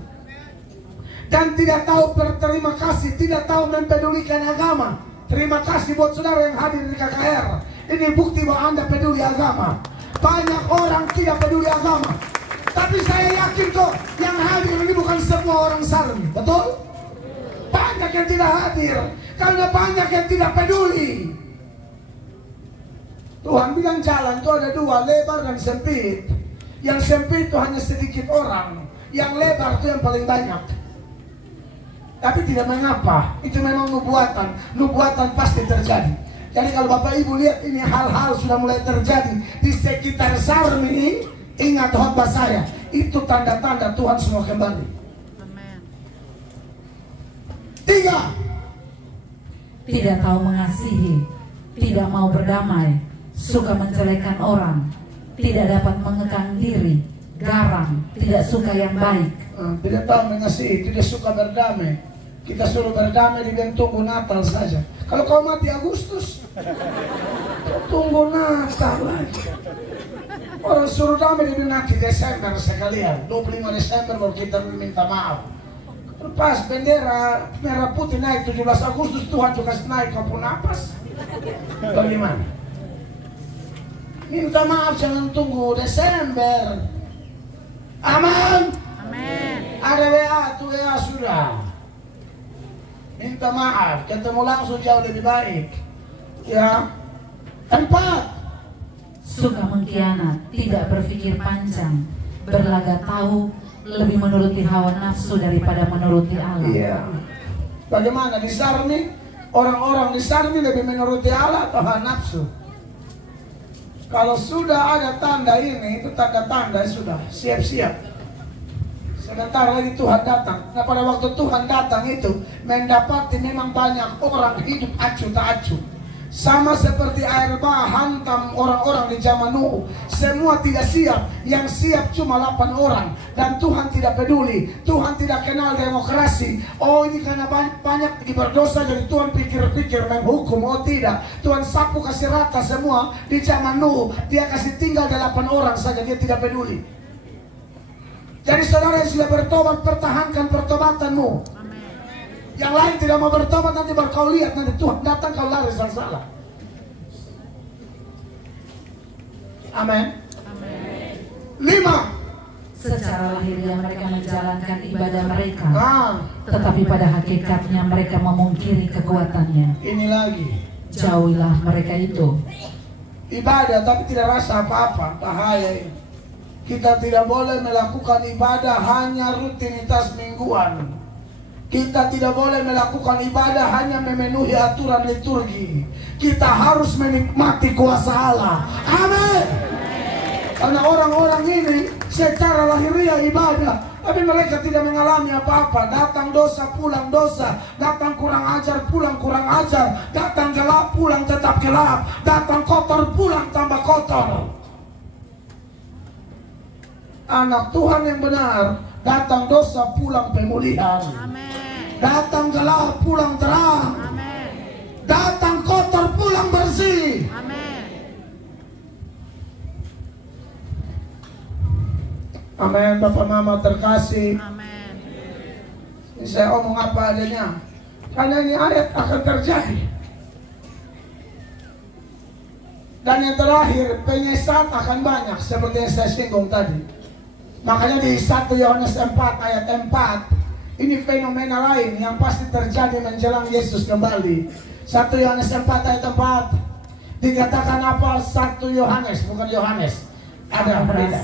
Dan tidak tahu berterima kasih, tidak tahu mempedulikan agama. Terima kasih buat saudara yang hadir di KKR. Ini bukti bahwa Anda peduli agama. Banyak orang tidak peduli agama. Tapi saya yakin kok yang hadir ini bukan semua orang Sarmi, betul? Banyak yang tidak hadir karena banyak yang tidak peduli. Tuhan bilang jalan itu ada dua, lebar dan sempit. Yang sempit itu hanya sedikit orang, yang lebar itu yang paling banyak. Tapi tidak mengapa, itu memang nubuatan. Nubuatan pasti terjadi. Jadi kalau Bapak Ibu lihat ini hal-hal sudah mulai terjadi di sekitar Sarmi, ingat khotbah saya, itu tanda-tanda Tuhan semua kembali. Amin. 3. Tidak tahu mengasihi, tidak mau berdamai, suka menjelekan orang, tidak dapat mengekang diri, garang, tidak suka yang baik. Tidak tahu mengasihi, tidak suka berdamai. Kita suruh berdamai di tunggu Natal saja. Kalau kau mati Agustus, tunggu Natal lagi. Orang suruh damai di nanti Desember sekalian, 25 Desember baru kita minta maaf. Lepas bendera merah putih naik 17 Agustus, Tuhan juga naik kau napas. Bagaimana? Minta maaf, jangan tunggu Desember. Aman? Amin. Ada WA, tuh WA sudah. Minta maaf, ketemu langsung jauh lebih baik. Ya. 4. Suka mengkhianat, tidak berpikir panjang, berlaga tahu, lebih menuruti hawa nafsu daripada menuruti Allah. Iya. Bagaimana di Sarmi? Orang-orang di Sarmi lebih menuruti Allah atau hawa nafsu? Kalau sudah ada tanda ini, itu tanda-tanda sudah siap-siap. Sebentar lagi Tuhan datang. Nah pada waktu Tuhan datang itu mendapati memang banyak orang hidup acuh tak acuh. Sama seperti air bah hantam orang-orang di zaman Nuh. Semua tidak siap. Yang siap cuma 8 orang. Dan Tuhan tidak peduli. Tuhan tidak kenal demokrasi. Oh ini karena banyak berdosa, jadi Tuhan pikir-pikir menghukum. Oh tidak. Tuhan sapu kasih rata semua di zaman Nuh. Dia kasih tinggal 8 orang saja. Dia tidak peduli. Jadi saudara yang sudah bertobat, pertahankan pertobatanmu. Amin. Yang lain tidak mau bertobat, nanti baru kau lihat, nanti Tuhan datang kau lari salah. Amin. 5. Secara lahiriah mereka menjalankan ibadah mereka, Nah, tetapi pada hakikatnya mereka memungkiri kekuatannya. ini lagi. Jauhilah mereka itu. Ibadah tapi tidak rasa apa-apa, bahaya ini. Kita tidak boleh melakukan ibadah hanya rutinitas mingguan. Kita tidak boleh melakukan ibadah hanya memenuhi aturan liturgi. Kita harus menikmati kuasa Allah. Amin. Karena orang-orang ini secara lahiriah ibadah, tapi mereka tidak mengalami apa-apa. Datang dosa, pulang dosa. Datang kurang ajar, pulang kurang ajar. Datang gelap, pulang tetap gelap. Datang kotor, pulang tambah kotor. Anak Tuhan yang benar, datang dosa, pulang pemulihan. Amin. Datang gelap, pulang terang. Amin. Datang kotor, pulang bersih. Amin. Amin. Bapak Mama terkasih, Amin. ini saya omong apa adanya, karena ini ayat akan terjadi. Dan yang terakhir, penyesat akan banyak, seperti yang saya singgung tadi. Makanya di 1 Yohanes 4 ayat 4, ini fenomena lain yang pasti terjadi menjelang Yesus kembali. 1 Yohanes 4 ayat 4 dikatakan apa? 1 Yohanes, bukan Yohanes. Ada beda.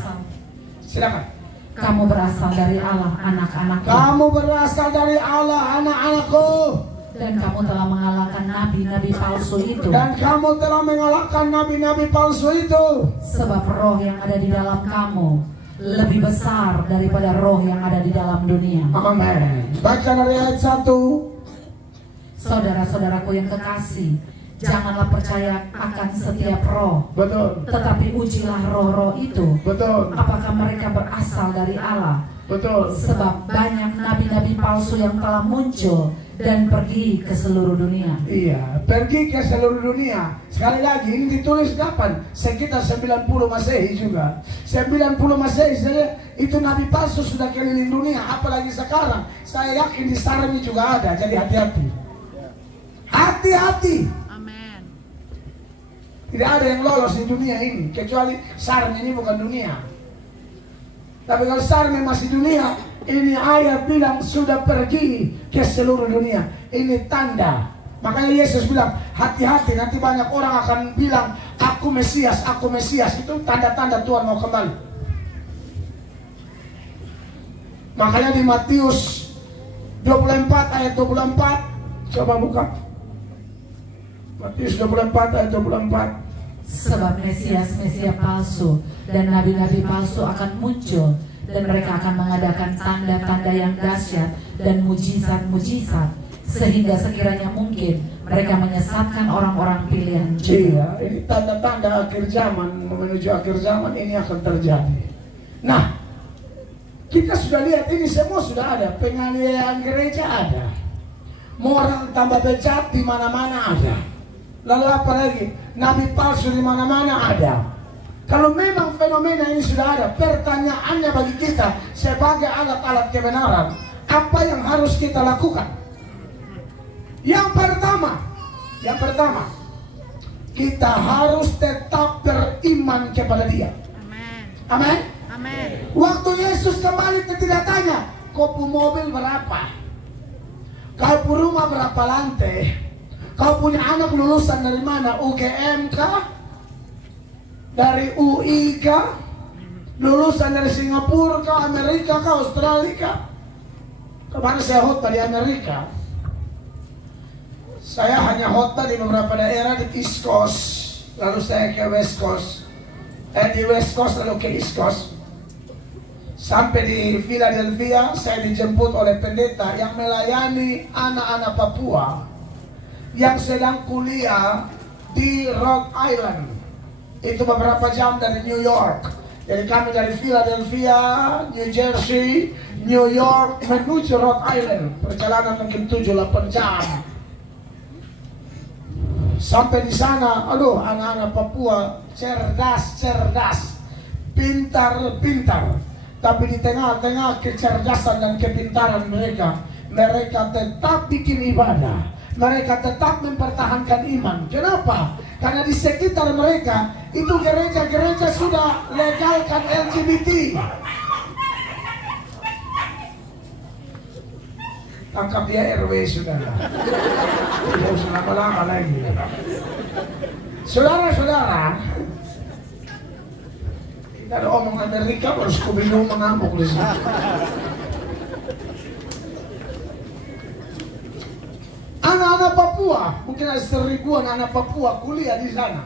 1 Silakan. Kamu berasal dari Allah, anak-anakku. Kamu berasal dari Allah, anak-anakku. Dan kamu telah mengalahkan nabi-nabi palsu itu. Dan kamu telah mengalahkan nabi-nabi palsu itu. Sebab roh yang ada di dalam kamu lebih besar daripada roh yang ada di dalam dunia. Amin. Baca dari ayat 1. Saudara-saudaraku yang kekasih, janganlah percaya akan setiap roh, Betul. tetapi ujilah roh-roh itu, Betul. apakah mereka berasal dari Allah. Betul. Sebab banyak nabi-nabi palsu yang telah muncul dan pergi ke seluruh dunia. Iya, pergi ke seluruh dunia. Sekali lagi, ini ditulis kapan? Sekitar 90 Masehi juga. 90 Masehi itu nabi palsu sudah keliling dunia. Apalagi sekarang, saya yakin di Sarmi juga ada. Jadi hati-hati. Hati-hati. Amin. Tidak ada yang lolos di dunia ini, kecuali Sarmi ini bukan dunia. Tapi kalau Sarmi masih dunia, ini ayat bilang sudah pergi ke seluruh dunia. Ini tanda. Makanya Yesus bilang, hati-hati, nanti banyak orang akan bilang, aku Mesias, aku Mesias. Itu tanda-tanda Tuhan mau kembali. Makanya di Matius 24 ayat 24, coba buka. Matius 24 ayat 24. Sebab Mesias-Mesias palsu dan nabi-nabi palsu akan muncul, dan mereka akan mengadakan tanda-tanda yang dahsyat dan mujizat-mujizat, sehingga sekiranya mungkin mereka menyesatkan orang-orang pilihan juga. Iya, ini tanda-tanda akhir zaman, menuju akhir zaman ini akan terjadi. Nah, kita sudah lihat ini semua sudah ada. Penganiayaan gereja ada, moral tambah bejat di mana-mana ada. Lalu apa lagi? Nabi palsu di mana-mana ada. Kalau memang fenomena ini sudah ada, pertanyaannya bagi kita sebagai alat-alat kebenaran, apa yang harus kita lakukan? Yang pertama, kita harus tetap beriman kepada Dia. Amin. Amin. Amin. Waktu Yesus kembali ke tidak tanya, kau punya mobil berapa? Kau punya rumah berapa lantai? Kau punya anak lulusan dari mana? UGM kah? Dari UI kah? Lulusan dari Singapura kah? Amerika kah? Australia kah? Kemarin saya khotbah di Amerika. Saya hanya khotbah di beberapa daerah di East Coast, lalu saya ke West Coast. Di West Coast lalu ke East Coast. Sampai di Philadelphia, saya dijemput oleh pendeta yang melayani anak-anak Papua yang sedang kuliah di Rhode Island. Itu beberapa jam dari New York. Jadi kami dari Philadelphia, New Jersey, New York menuju Rhode Island. Perjalanan mungkin 7-8 jam. Sampai di sana, aduh, anak-anak Papua cerdas, pintar. Tapi di tengah-tengah kecerdasan dan kepintaran mereka tetap bikin ibadah. Mereka tetap mempertahankan iman. Kenapa? Karena di sekitar mereka itu gereja-gereja sudah legalkan LGBT. Tangkap dia RW sudah. Tidak usah lama-lama lagi. Saudara-saudara, kita ada omong Amerika baru Scooby-Doo mengamuk di sini. Anak-anak Papua, mungkin ada 1000-an anak Papua kuliah di sana.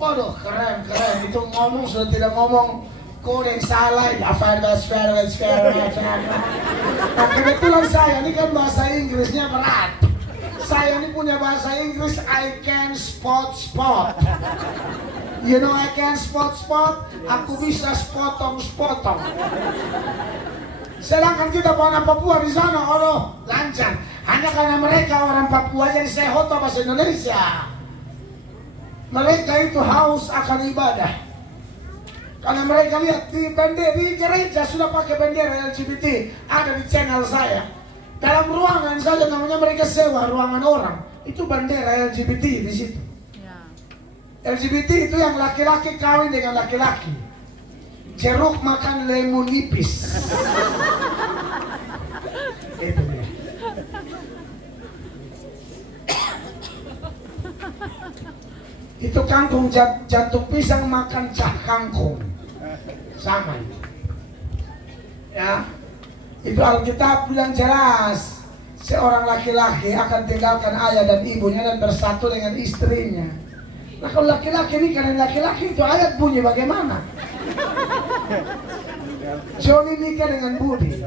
Waduh, keren. Itu ngomong sudah tidak ngomong kode yang salah. Ya, nah, kebetulan saya ini kan bahasa Inggrisnya berat. Saya ini punya bahasa Inggris, I can spot. You know I can spot. Aku bisa sepotong. Sedangkan kita anak Papua di sana, lancar. Hanya karena mereka orang Papua jadi saya khotbah bahasa Indonesia. Mereka itu haus akan ibadah. Karena mereka lihat di gereja sudah pakai bendera LGBT, ada di channel saya. Dalam ruangan saja namanya mereka sewa ruangan orang, itu bendera LGBT di situ. Ya. LGBT itu yang laki-laki kawin dengan laki-laki. Jeruk makan lemon nipis. Itu dia. Itu kangkung jantung pisang makan cah kangkung. Sama itu. Ya, itu Alkitab bilang jelas, seorang laki-laki akan tinggalkan ayah dan ibunya dan bersatu dengan istrinya. Nah kalau laki-laki nikah dengan laki-laki, itu ayat bunyi bagaimana? Johnny nikah dengan Budi.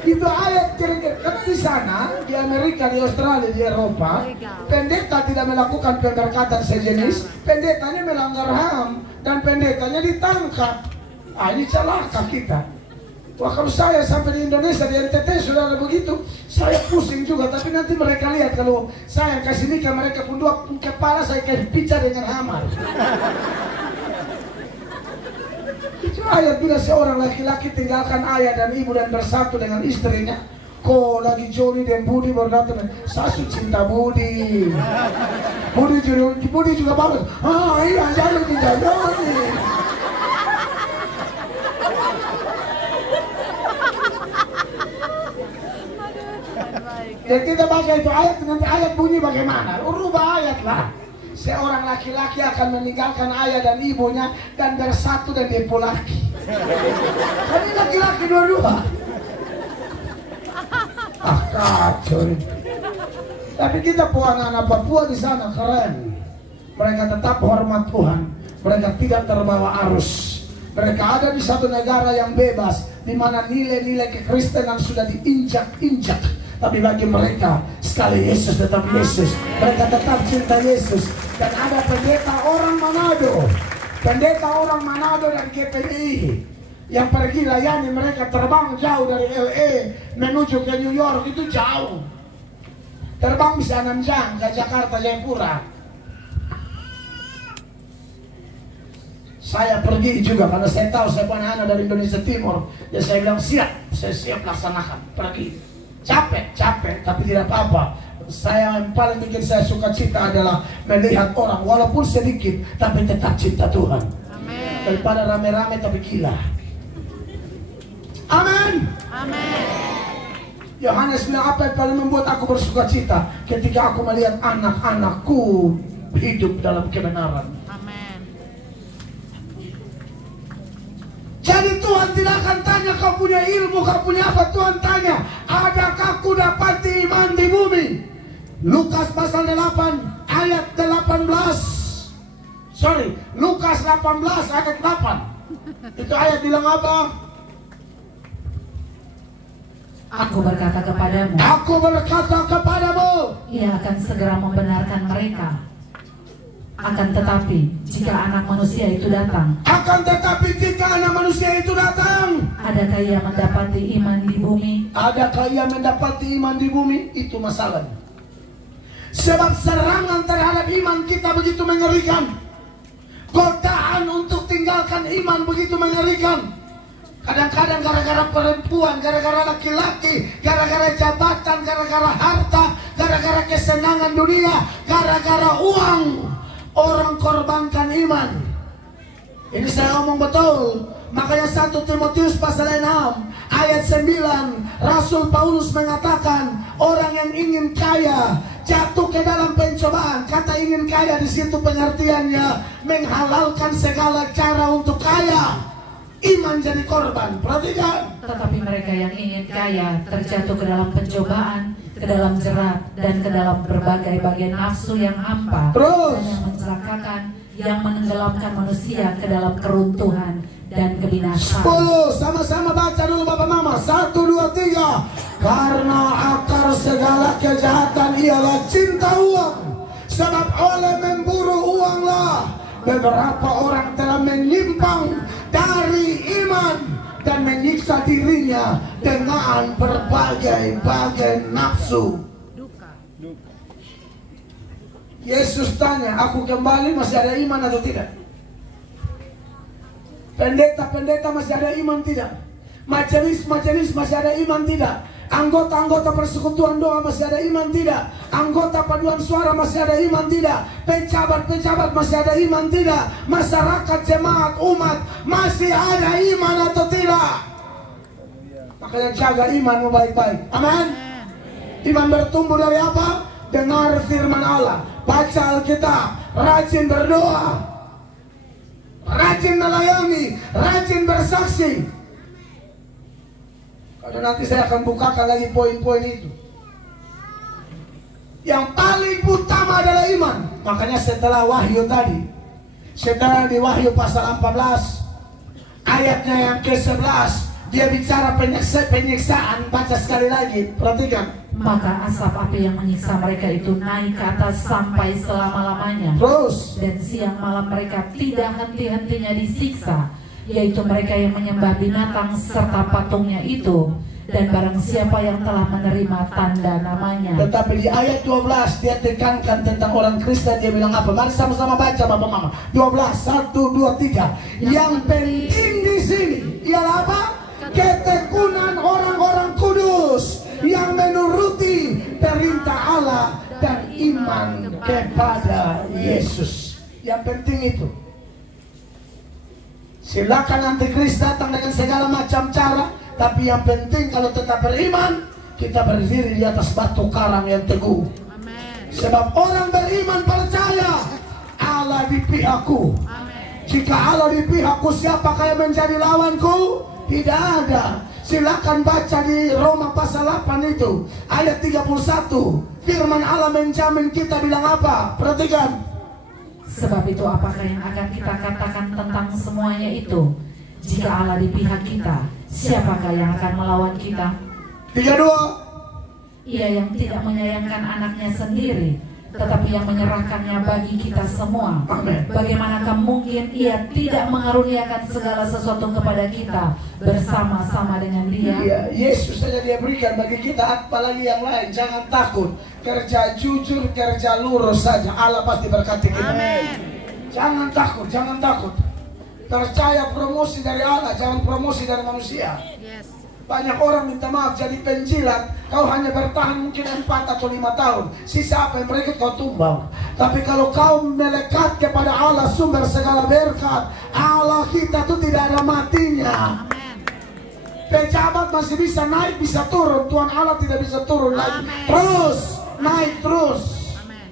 Itu ayat kira-kira. Karena di sana, di Amerika, di Australia, di Eropa, pendeta tidak melakukan pemberkatan sejenis, pendetanya melanggar HAM dan pendetanya ditangkap. Ini celaka kita. Wah, kalau saya sampai di Indonesia, di NTT sudah ada begitu, saya pusing juga. Tapi nanti mereka lihat kalau saya kasih nikah, mereka pun dua kepala saya kasih pica dengan hamar. Itu ayat bila seorang laki-laki tinggalkan ayah dan ibu dan bersatu dengan istrinya. Kok lagi Johnny dan Budi berdatang, saya cinta Budi. Budi juga bagus. Iya, jangan cinta Johnny. Dan kita baca itu ayat, nanti ayat bunyi bagaimana? Rubah ayat lah. Seorang laki-laki akan meninggalkan ayah dan ibunya dan bersatu dan dia laki. Kan ini laki-laki dua-dua. Kacau. Tapi kita anak-anak Papua di sana keren. Mereka tetap hormat Tuhan. Mereka tidak terbawa arus. Mereka ada di satu negara yang bebas, di mana nilai-nilai kekristenan sudah diinjak-injak. Tapi bagi mereka, sekali Yesus tetap Yesus. Mereka tetap cinta Yesus. Dan ada pendeta orang Manado. Pendeta orang Manado dan GPI yang pergi layani mereka, terbang jauh dari LA menuju ke New York, itu jauh. Terbang bisa 6 jam ke Jakarta, Jayapura. Saya pergi juga karena saya tahu saya punya anak dari Indonesia Timur. Ya saya bilang siap, saya siap laksanakan. Pergi. Capek, tapi tidak apa-apa. Saya yang paling bikin saya suka cita adalah melihat orang walaupun sedikit tapi tetap cinta Tuhan. Amen. Daripada rame-rame tapi gila. Amin. Amin. Yohanes bilang, apa yang paling membuat aku bersuka cita? Ketika aku melihat anak-anakku hidup dalam kebenaran. Jadi Tuhan tidak akan tanya kau punya ilmu, kau punya apa. Tuhan tanya, adakah ku dapati iman di bumi? Lukas pasal 8 ayat 18. Lukas 18 ayat 8. Itu ayat bilang apa? Aku berkata kepadamu, Ia akan segera membenarkan mereka. Akan tetapi jika anak manusia itu datang, adakah ia mendapati iman di bumi? Adakah ia mendapati iman di bumi? Itu masalahnya. Sebab serangan terhadap iman kita begitu mengerikan. Godaan untuk tinggalkan iman begitu mengerikan. Kadang-kadang gara-gara perempuan, gara-gara laki-laki, gara-gara jabatan, gara-gara harta, gara-gara kesenangan dunia, gara-gara uang, orang korbankan iman. Ini saya ngomong betul. Makanya 1 Timotius pasal 6 ayat 9, Rasul Paulus mengatakan, orang yang ingin kaya jatuh ke dalam pencobaan. Kata ingin kaya di situ pengertiannya menghalalkan segala cara untuk kaya. Iman jadi korban. Perhatikan. Tetapi mereka yang ingin kaya terjatuh ke dalam pencobaan, ke dalam jerat, dan ke dalam berbagai bagian nafsu yang hampa dan yang mencelakakan, yang menenggelamkan manusia ke dalam keruntuhan dan kebinasaan. 10, sama-sama baca dulu Bapak Mama. 1, 2, 3. Karena akar segala kejahatan ialah cinta uang. Sebab oleh memburu uanglah beberapa orang telah menyimpang dari iman dan menyiksa dirinya dengan berbagai-bagai nafsu. Yesus tanya, aku kembali masih ada iman atau tidak? Pendeta-pendeta masih ada iman tidak? Majelis-majelis masih ada iman tidak? Anggota-anggota persekutuan doa masih ada iman tidak? Anggota paduan suara masih ada iman tidak? Pejabat-pejabat masih ada iman tidak? Masyarakat, jemaat, umat masih ada iman atau tidak? Makanya jaga imanmu baik-baik. Amin. Iman bertumbuh dari apa? Dengar firman Allah, baca Alkitab, rajin berdoa. rajin melayani, rajin bersaksi. Karena nanti saya akan bukakan lagi poin-poin itu. Yang paling utama adalah iman. Makanya setelah Wahyu tadi, setelah di Wahyu pasal 14 ayatnya yang ke-11, dia bicara penyiksaan. Baca sekali lagi, perhatikan. Maka asap api yang menyiksa mereka itu naik ke atas sampai selama-lamanya. Terus, Dan siang malam mereka tidak henti-hentinya disiksa, yaitu mereka yang menyembah binatang serta patungnya itu, dan barang siapa yang telah menerima tanda namanya. tetapi di ayat 12 dia tekankan tentang orang Kristen. Dia bilang apa? Mari sama-sama baca Bapak Mama. 12, 1, 2, 3. Yang penting di sini ialah apa? Ketekunan orang-orang kudus yang menuruti perintah Allah dan iman kepada Yesus. Yang penting itu. Silakan antikris datang dengan segala macam cara, tapi yang penting kalau tetap beriman, kita berdiri di atas batu karang yang teguh. Amen. Sebab orang beriman percaya Allah di pihakku. Amen. Jika Allah di pihakku, siapakah yang menjadi lawanku? Tidak ada. Silakan baca di Roma pasal 8 itu ayat 31. Firman Allah menjamin kita, bilang apa? Perhatikan. Sebab itu apakah yang akan kita katakan tentang semuanya itu? Jika Allah di pihak kita, siapakah yang akan melawan kita? 32. Ia yang tidak menyayangkan anaknya sendiri, tetapi yang menyerahkannya bagi kita semua. Amin. Bagaimanakah mungkin ia tidak mengaruniakan segala sesuatu kepada kita bersama-sama dengan dia? Iya, Yesus saja dia berikan bagi kita, apalagi yang lain. Jangan takut, kerja jujur, kerja lurus saja, Allah pasti berkati kita. Amin. Jangan takut, jangan takut. Percaya promosi dari Allah, jangan promosi dari manusia. Yes. Banyak orang minta maaf jadi penjilat, kau hanya bertahan mungkin 4 atau 5 tahun. Sisa apa yang mereka kau tumbang. Tapi kalau kau melekat kepada Allah, sumber segala berkat, Allah kita tuh tidak ada matinya. Amen. Pejabat masih bisa naik, bisa turun. Tuhan Allah tidak bisa turun lagi. Amen. Terus, naik terus. Amen.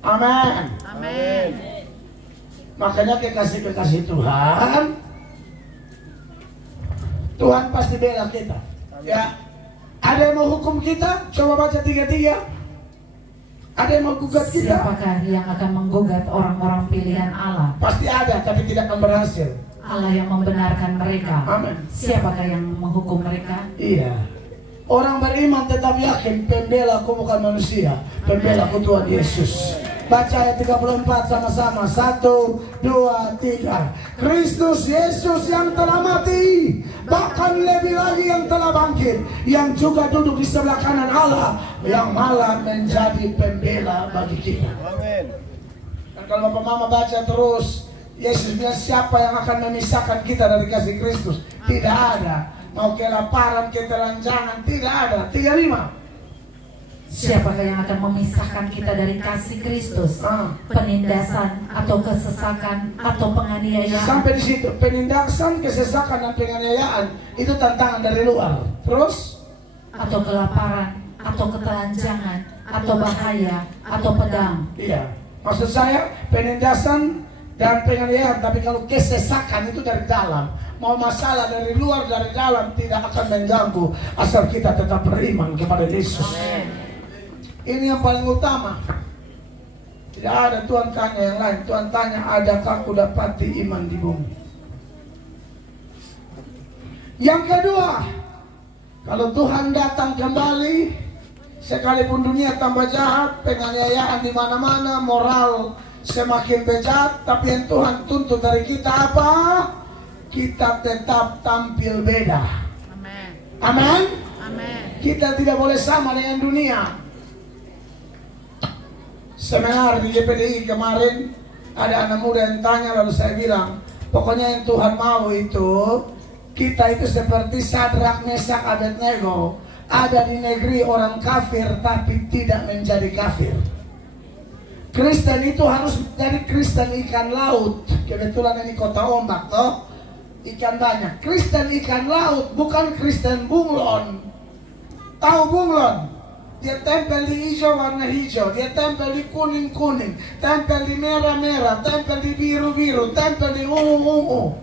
Amin. Amen. Makanya kekasih-kekasih Tuhan, Tuhan pasti bela kita. Ya. Ada yang mau hukum kita? Coba baca 33. Ada yang mau gugat kita? Siapakah yang akan menggugat orang-orang pilihan Allah? Pasti ada, tapi tidak akan berhasil. Allah yang membenarkan mereka. Amin. Siapakah yang menghukum mereka? Iya. Orang beriman tetap yakin pembelaku bukan manusia, pembelaku Tuhan Yesus. Baca ayat 34 sama-sama. 1, 2, 3. Kristus Yesus yang telah mati, bahkan lebih lagi yang telah bangkit, yang juga duduk di sebelah kanan Allah, yang malah menjadi pembela bagi kita. Amin. Dan kalau Bapak Mama baca terus, Yesus bilang siapa yang akan memisahkan kita dari kasih Kristus? Tidak ada. Mau kelaparan, ketelanjangan, tidak ada. 35. Siapakah yang akan memisahkan kita dari kasih Kristus? Penindasan atau kesesakan atau penganiayaan? Sampai di situ, penindasan, kesesakan dan penganiayaan itu tantangan dari luar. Terus Atau kelaparan, atau ketelanjangan, atau bahaya, atau pedang. iya, maksud saya penindasan dan penganiayaan. Tapi kalau kesesakan itu dari dalam, mau masalah dari luar dari dalam, tidak akan mengganggu asal kita tetap beriman kepada Yesus. Ini yang paling utama. Tidak ada Tuhan tanya yang lain. Tuhan tanya, adakah aku dapati iman di bumi? Yang kedua, kalau Tuhan datang kembali, sekalipun dunia tambah jahat, penganiayaan di mana-mana, moral semakin bejat, tapi yang Tuhan tuntut dari kita apa? Kita tetap tampil beda. Amen. Amin. Amen. Kita tidak boleh sama dengan dunia. Seminar di GPDI kemarin, ada anak muda yang tanya, lalu saya bilang, pokoknya yang Tuhan mau itu, kita itu seperti Sadrak, Mesak, Abednego, ada di negeri orang kafir tapi tidak menjadi kafir. Kristen itu harus menjadi Kristen ikan laut. Kebetulan ini kota ombak toh, ikan banyak. Kristen ikan laut, bukan Kristen bunglon. Tahu bunglon? dia tempel di hijau warna hijau, dia tempel di kuning-kuning, tempel di merah-merah, tempel di biru-biru, tempel di ungu-ungu.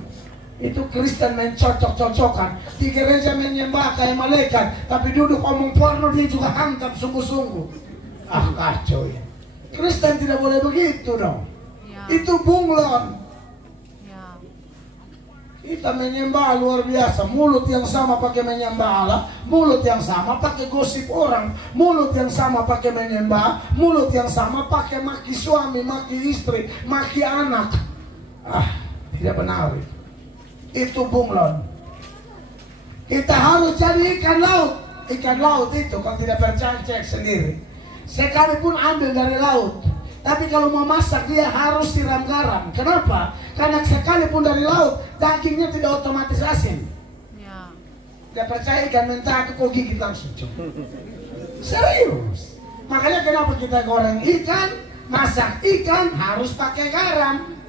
Itu Kristen mencocok-cocokkan. Di gereja menyembah kayak malaikat, tapi duduk omong porno dia juga hantam sungguh-sungguh. Ah, kacau ya. Kristen tidak boleh begitu dong. Ya. Itu bunglon. Ya. Kita menyembah luar biasa. Mulut yang sama pakai menyembah Allah, mulut yang sama pakai gosip orang, mulut yang sama pakai menyembah, mulut yang sama pakai maki suami, maki istri, maki anak. Ah, tidak benar itu. Itu bunglon. Kita harus jadi ikan laut. Ikan laut itu kalau tidak percaya cek sendiri. Sekalipun ambil dari laut, tapi kalau mau masak dia harus siram garam. Kenapa? Karena sekalipun dari laut, dagingnya tidak otomatis asin. Ya. Tidak percaya ikan mentah itu kok gigit langsung. Serius. Makanya kenapa kita goreng ikan, masak ikan harus pakai garam.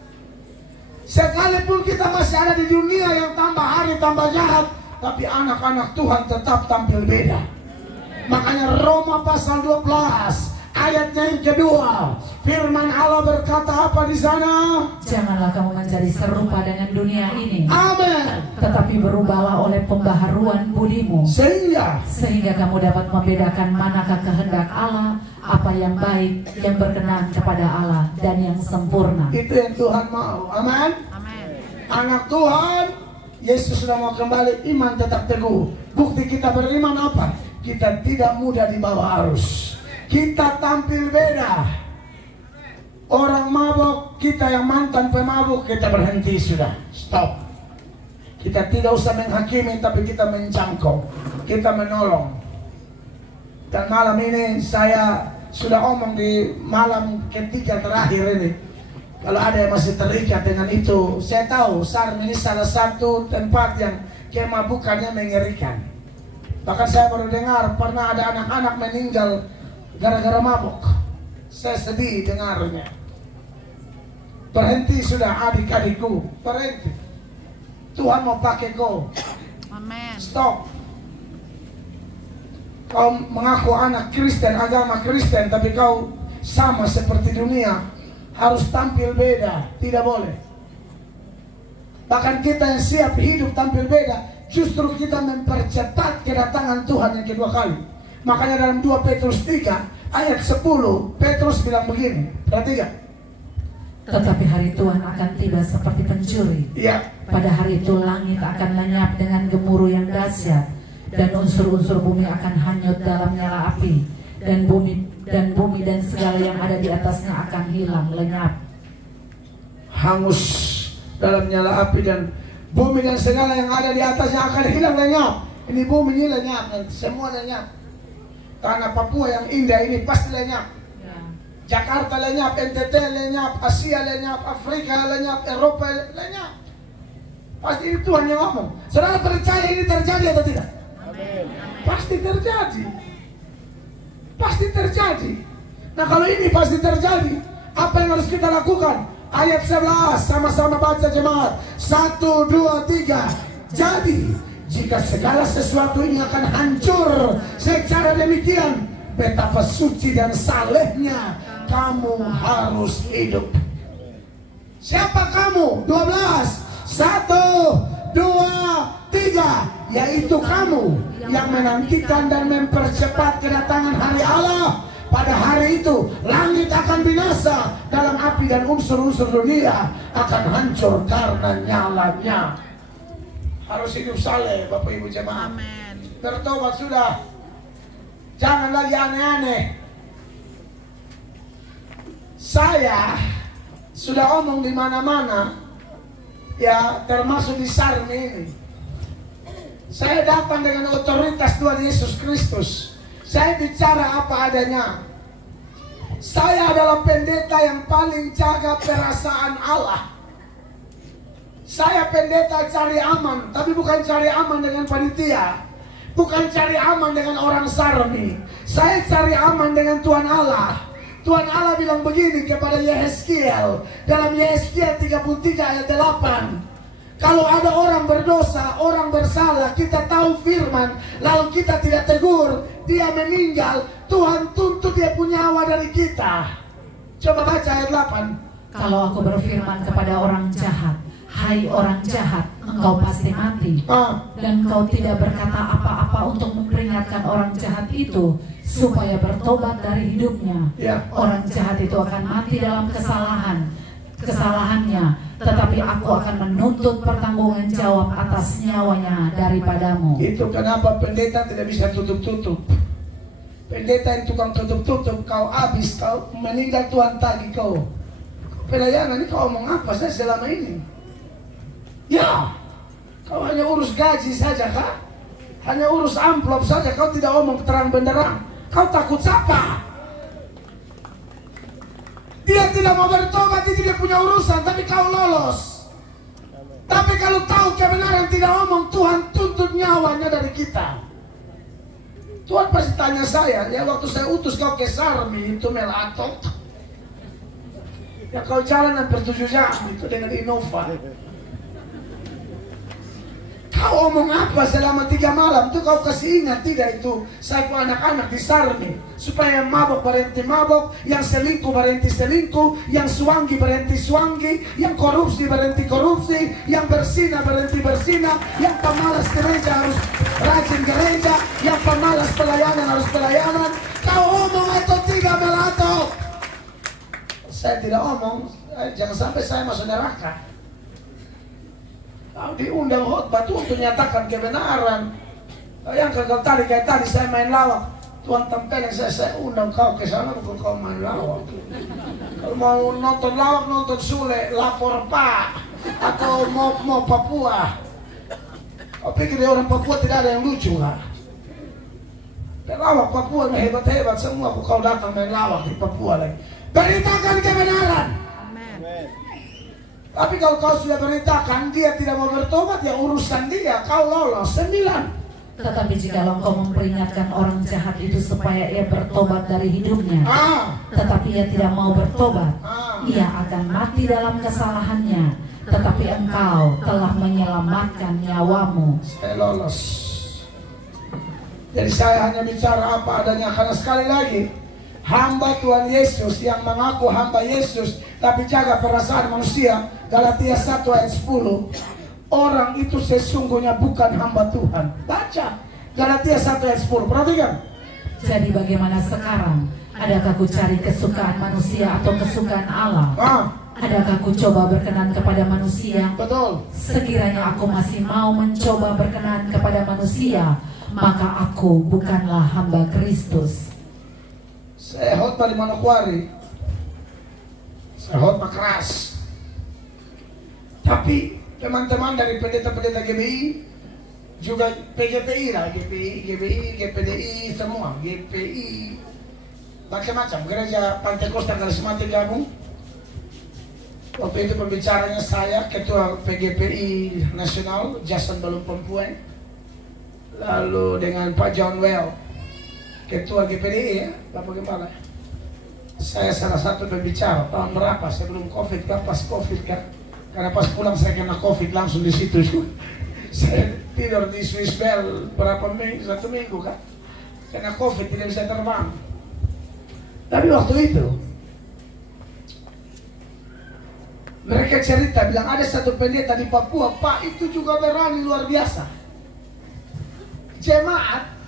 Sekalipun kita masih ada di dunia yang tambah hari tambah jahat, tapi anak-anak Tuhan tetap tampil beda. Makanya Roma pasal 12 ayatnya yang kedua, firman Allah berkata apa di sana? Janganlah kamu menjadi serupa dengan dunia ini, Amin. tetapi berubahlah oleh pembaharuan budimu, sehingga kamu dapat membedakan manakah kehendak Allah, apa yang baik, yang berkenan kepada Allah, dan yang sempurna. Itu yang Tuhan mau. Amin. Amin. Anak Tuhan, Yesus sudah mau kembali, iman tetap teguh. Bukti kita beriman apa? Kita tidak mudah dibawa arus. Kita tampil beda. Orang mabuk, kita yang mantan pemabuk, kita berhenti sudah. Stop. Kita tidak usah menghakimi, tapi kita mencangkau. Kita menolong. Dan malam ini saya sudah omong di malam ketiga terakhir ini. Kalau ada yang masih terikat dengan itu, saya tahu SARM ini salah satu tempat yang kemabukannya mengerikan. Bahkan saya baru dengar pernah ada anak-anak meninggal gara-gara mabuk. Saya sedih dengarnya. Berhenti sudah adik-adikku, berhenti. Tuhan mau pakai kau. Amin. Stop. Kau mengaku anak Kristen, agama Kristen, tapi kau sama seperti dunia. Harus tampil beda, tidak boleh. Bahkan kita yang siap hidup tampil beda, justru kita mempercepat kedatangan Tuhan yang kedua kali. Makanya dalam 2 Petrus 3 ayat 10 Petrus bilang begini, perhatikan. Tetapi hari Tuhan akan tiba seperti pencuri. Iya. Pada hari itu langit akan lenyap dengan gemuruh yang dahsyat, dan unsur-unsur bumi akan hanyut dalam nyala api, dan bumi dan segala yang ada di atasnya akan hilang lenyap. Hangus dalam nyala api, dan bumi dan segala yang ada di atasnya akan hilang lenyap. Ini bumi ini lenyap, semua lenyap. Tanah Papua yang indah ini pasti lenyap. Jakarta lenyap, NTT lenyap, Asia lenyap, Afrika lenyap, Eropa lenyap. Pasti itu Tuhan yang ngomong. Saudara percaya ini terjadi atau tidak? Amin. Pasti terjadi. Pasti terjadi. Nah kalau ini pasti terjadi, apa yang harus kita lakukan? Ayat 11, sama-sama baca jemaat. 1, 2, 3. Jadi, jika segala sesuatu ini akan hancur secara demikian, betapa suci dan salehnya kamu harus hidup. Siapa kamu? 12. 1, 2, 3. Yaitu kamu yang menantikan dan mempercepat kedatangan hari Allah. Pada hari itu langit akan binasa dalam api, dan unsur-unsur dunia akan hancur karena nyalanya. Harus hidup saleh Bapak Ibu jemaat. Amin. Bertobat sudah. Jangan lagi aneh-aneh. Saya sudah omong di mana-mana, ya termasuk di SARM ini. Saya datang dengan otoritas Tuhan Yesus Kristus. Saya bicara apa adanya. Saya adalah pendeta yang paling jaga perasaan Allah. Saya pendeta cari aman, tapi bukan cari aman dengan panitia, bukan cari aman dengan orang Sarmi. Saya cari aman dengan Tuhan Allah. Tuhan Allah bilang begini kepada Yehezkiel dalam Yehezkiel 33 ayat 8. Kalau ada orang berdosa, orang bersalah, kita tahu firman, lalu kita tidak tegur, dia meninggal, Tuhan tuntut dia punya nyawa dari kita. Coba baca ayat 8. Kalau aku berfirman kepada orang jahat, hai orang jahat, engkau pasti mati. Dan engkau tidak berkata apa-apa untuk memperingatkan orang jahat itu supaya bertobat dari hidupnya. Orang jahat itu akan mati dalam kesalahannya, tetapi aku akan menuntut pertanggungan jawab atas nyawanya daripadamu. Itu kenapa pendeta tidak bisa tutup-tutup. Pendeta yang tukang tutup-tutup, kau habis, kau meninggal, Tuhan tagih kau. Pelayanan ini kau omong apa saya selama ini? Ya, kau hanya urus gaji saja kah? Hanya urus amplop saja, kau tidak omong terang benderang. Kau takut siapa? Dia tidak mau bertobat, itu dia punya urusan, tapi kau lolos. Tapi kalau tahu kebenaran tidak omong, Tuhan tuntut nyawanya dari kita. Tuhan pasti tanya saya, ya waktu saya utus kau ke Sarmi itu melatot, ya kau jalan hampir 7 jam itu dengan Innova. Kau omong apa selama 3 malam itu kau kasih ingat tidak itu saya pun anak-anak di Sarmi supaya yang mabok berhenti mabok, yang selingkuh berhenti selingkuh, yang suanggi berhenti suanggi, yang korupsi berhenti korupsi, yang bersina berhenti bersina, yang pemalas gereja harus rajin gereja, yang pemalas pelayanan harus pelayanan. Kau omong atau tidak melato? Saya tidak omong, jangan sampai saya masuk neraka. Kau diundang khotbah tuh untuk nyatakan kebenaran. Yang kau tadi kayak tadi saya main lawak, Tuhan tempelin saya undang kau ke sana bukan kau main lawak. Kalau mau nonton lawak, nonton Sule, lapor Pak, atau mau Papua. Kau pikir orang Papua tidak ada yang lucu kan? Lawak Papua hebat-hebat semua, kau datang main lawak di Papua lagi. Beritakan kebenaran. Tapi kalau kau sudah beritakan, dia tidak mau bertobat, ya urusan dia, kau lolos 9. Tetapi jika engkau memperingatkan orang jahat itu supaya ia bertobat dari hidupnya, tetapi ia tidak mau bertobat, ia akan mati dalam kesalahannya, tetapi engkau telah menyelamatkan nyawamu. Saya lolos. Jadi saya hanya bicara apa adanya, karena sekali lagi hamba Tuhan Yesus yang mengaku hamba Yesus tapi jaga perasaan manusia, Galatia 1 ayat 10, orang itu sesungguhnya bukan hamba Tuhan. Baca Galatia 1 ayat 10, perhatikan. Jadi bagaimana sekarang? Adakah ku cari kesukaan manusia atau kesukaan Allah? Adakah ku coba berkenan kepada manusia? Betul. Sekiranya aku masih mau mencoba berkenan kepada manusia, maka aku bukanlah hamba Kristus. Saya khotbah di Manokwari, saya khotbah keras, tapi teman-teman dari pendeta-pendeta GBI juga PGPI lah, GBI, GPDI semua, GPI macam-macam, gereja Pantekosta Karismatik Gabung. Waktu itu pembicaranya saya, ketua PGPI nasional Jason Balung Pempuan, lalu dengan Pak John Well, ketua GPDI ya, Bapak Gembala. Saya salah satu pembicara tahun berapa, sebelum COVID kan, pas COVID kan. Karena pas pulang saya kena COVID langsung di situ. Saya tidur di Swiss Bell berapa minggu, 1 minggu kan. Kena COVID, tidak bisa terbang. Tapi waktu itu mereka cerita, bilang ada satu pendeta di Papua, Pak itu juga berani luar biasa. Jemaat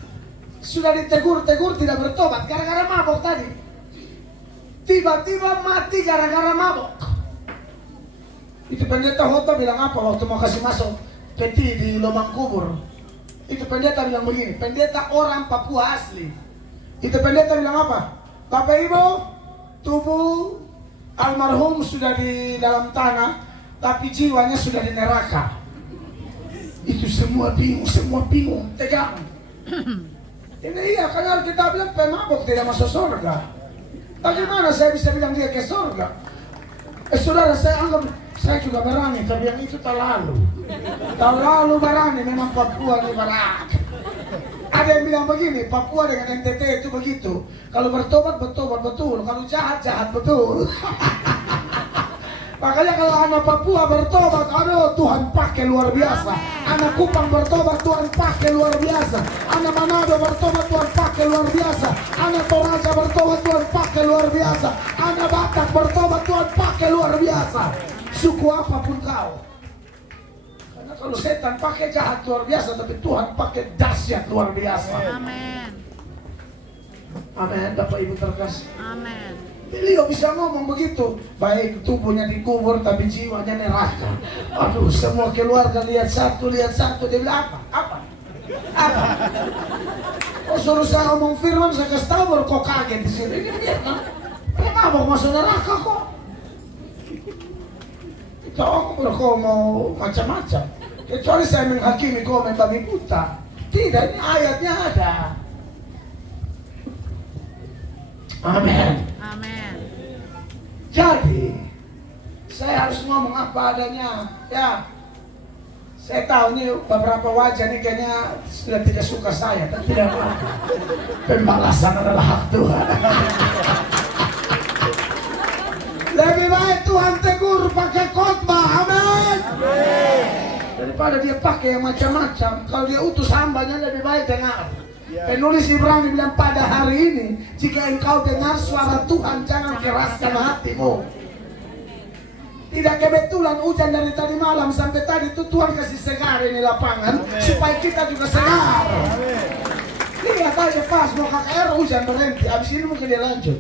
sudah ditegur-tegur tidak bertobat gara-gara mabok tadi. Tiba-tiba mati gara-gara mabok. Itu pendeta khotbah bilang apa waktu mau kasih masuk peti di lubang kubur. Itu pendeta bilang begini, pendeta orang Papua asli. Itu pendeta bilang apa? Bapak Ibu, tubuh almarhum sudah di dalam tanah, tapi jiwanya sudah di neraka. Itu semua bingung, tegang. Ini iya, karena kita bilang pemabok tidak masuk surga. Bagaimana saya bisa bilang dia ke surga? Saudara, saya anggap saya juga berani, tapi yang itu terlalu berani. Memang Papua ini berat. Ada yang bilang begini, Papua dengan NTT itu begitu. Kalau bertobat betul. Kalau jahat betul. Makanya kalau anak Papua bertobat, aduh Tuhan pakai luar biasa. Anak Kupang bertobat, Tuhan pakai luar biasa. Anak Manado bertobat, Tuhan pakai luar biasa. Anak Toraja bertobat, Tuhan pakai luar biasa. Anak Batak bertobat, Tuhan pakai luar biasa. Suku apapun kau. Karena kalau setan pakai jahat luar biasa, tapi Tuhan pakai dahsyat luar biasa. Amin. Amin, Bapak Ibu terkasih. Amin. Beliau bisa ngomong begitu. Baik tubuhnya dikubur tapi jiwanya neraka. Aduh, semua keluarga lihat satu. Dia bilang apa? Oh, suruh saya ngomong firman, saya kasih tahu baru kok kaget di sini. Ini dia kan? Kenapa masuk neraka kok? Kita orang kau mau macam-macam. Kecuali saya menghakimi kau membabi buta. Tidak, ini ayatnya ada. Amin. Amin. Jadi saya harus ngomong apa adanya. Ya, saya tahu nih beberapa wajah nih kayaknya sudah tidak suka saya, tapi tidak apa-apa. Pembalasan adalah hak Tuhan. Lebih baik Tuhan tegur pakai khotbah, amin. Daripada dia pakai yang macam-macam. Kalau dia utus hambanya lebih baik dengar. Penulis Ibrani bilang pada hari ini, jika engkau dengar suara Tuhan, jangan keraskan hatimu. Tidak kebetulan hujan dari tadi malam sampai tadi itu Tuhan kasih segar ini lapangan. Amen. Supaya kita juga segar. Lihat aja pas mau KKR hujan berhenti, habis ini mungkin dia lanjut.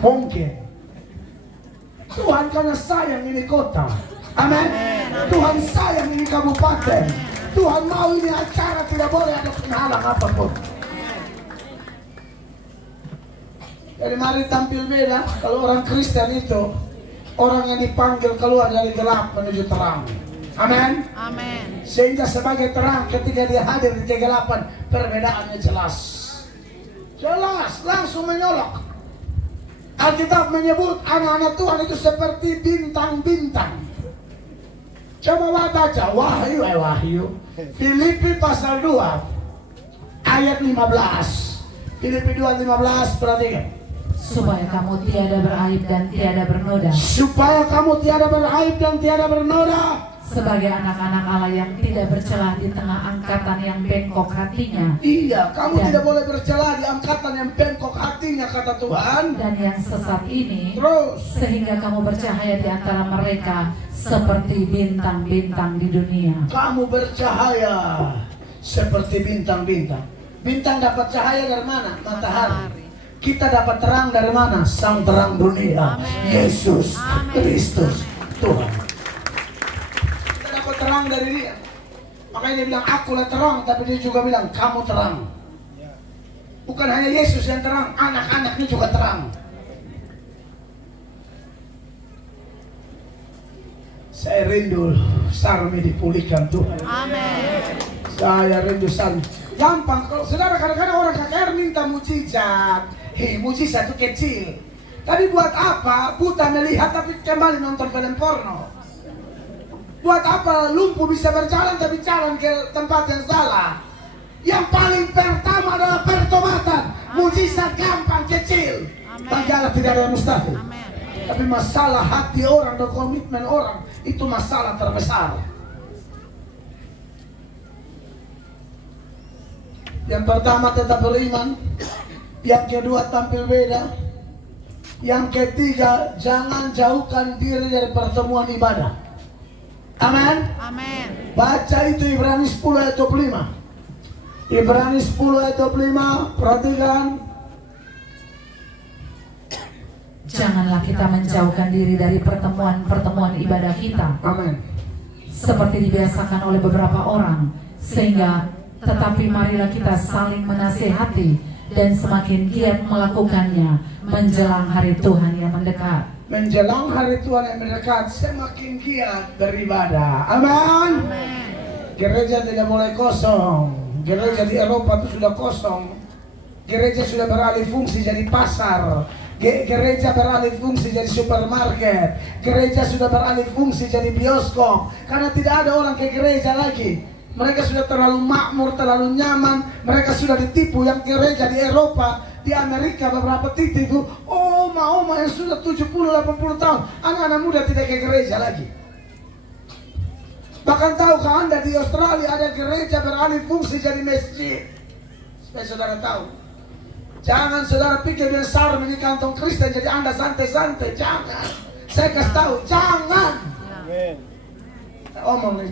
Mungkin. Tuhan karena sayang ini kota. Amin. Tuhan sayang ini kabupaten. Tuhan mau ini acara tidak boleh ada penghalang apapun. Jadi mari tampil beda. Kalau orang Kristen itu orang yang dipanggil keluar dari gelap menuju terang. Amin. Amin. Sehingga sebagai terang ketika dia hadir di kegelapan, perbedaannya jelas. Jelas, langsung menyolok. Alkitab menyebut anak-anak Tuhan itu seperti bintang-bintang. Coba baca Wahyu. Filipi pasal 2 ayat 15. Filipi 2:15, perhatikan. Supaya kamu tiada beraib dan tiada bernoda. Supaya kamu tiada beraib dan tiada bernoda. Sebagai anak-anak Allah yang tidak bercela di tengah angkatan yang bengkok hatinya. Iya, kamu tidak boleh bercela di angkatan yang bengkok hatinya, kata Tuhan. Dan yang sesat ini. Terus. Sehingga kamu bercahaya di antara mereka seperti bintang-bintang di dunia. Kamu bercahaya seperti bintang-bintang. Bintang dapat cahaya dari mana? Matahari. Kita dapat terang dari mana? Sang terang dunia. Amen. Yesus Kristus Tuhan. Kita dapat terang dari dia. Makanya dia bilang akulah terang, tapi dia juga bilang kamu terang. Bukan hanya Yesus yang terang, anak-anaknya juga terang. Saya rindu Sarmi dipulihkan Tuhan. Amin. Saya rindu Sarmi. Gampang kalau saudara, kadang-kadang orang KKR minta mujizat. Mujizat itu kecil. Tapi buat apa buta melihat tapi kembali nonton film porno? Buat apa lumpuh bisa berjalan tapi jalan ke tempat yang salah? Yang paling pertama adalah pertobatan. Mujizat gampang, kecil. Bagi Allah tidak ada yang mustahil. Amin. Tapi masalah hati orang dan komitmen orang itu masalah terbesar. Yang pertama tetap beriman. Yang kedua tampil beda. Yang ketiga jangan jauhkan diri dari pertemuan ibadah. Amin. Amin. Baca itu Ibrani 10 ayat 25. Ibrani 10 ayat 25. Perhatikan. Janganlah kita menjauhkan diri dari pertemuan-pertemuan ibadah kita. Amin. Seperti dibiasakan oleh beberapa orang. Sehingga tetapi marilah kita saling menasihati dan semakin giat melakukannya menjelang hari Tuhan yang mendekat. Menjelang hari Tuhan yang mendekat, semakin giat beribadah. Amin. Gereja tidak boleh kosong. Gereja di Eropa itu sudah kosong. Gereja sudah beralih fungsi jadi pasar. Gereja beralih fungsi jadi supermarket. Gereja sudah beralih fungsi jadi bioskop. Karena tidak ada orang ke gereja lagi. Mereka sudah terlalu makmur, terlalu nyaman. Mereka sudah ditipu. Yang gereja di Eropa di Amerika beberapa titik itu, oma-oma yang sudah 70-80 tahun, anak-anak muda tidak ke gereja lagi. Bahkan tahukah Anda di Australia ada gereja beralih fungsi jadi masjid? Supaya saudara tahu. Jangan saudara pikir besar ini kantong Kristen jadi Anda santai-santai. Jangan. Saya kasih tahu, jangan.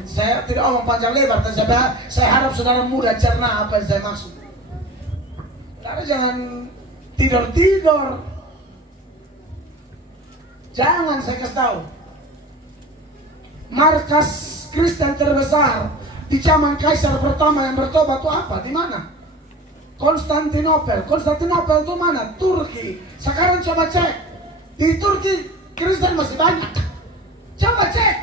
Saya tidak omong panjang lebar, tapi saya harap saudara muda cerna apa yang saya maksud. Saudara jangan tidur-tidur. Jangan, saya kasih tahu. Markas Kristen terbesar di zaman Kaisar pertama yang bertobat itu apa? Di mana? Konstantinopel. Konstantinopel itu mana? Turki. Sekarang coba cek. Di Turki Kristen masih banyak. Coba cek.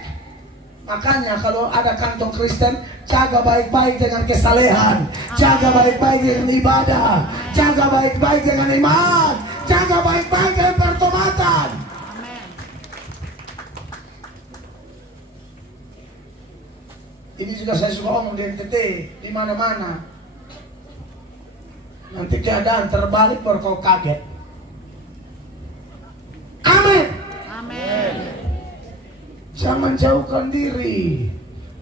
Makanya kalau ada kantong Kristen, jaga baik-baik dengan kesalehan, jaga baik-baik dengan ibadah, jaga baik-baik dengan iman, jaga baik-baik dengan pertobatan. Ini juga saya suka omong di NTT, di mana-mana. Nanti keadaan terbalik baru kau kaget. Amin. Amin. Jangan jauhkan diri.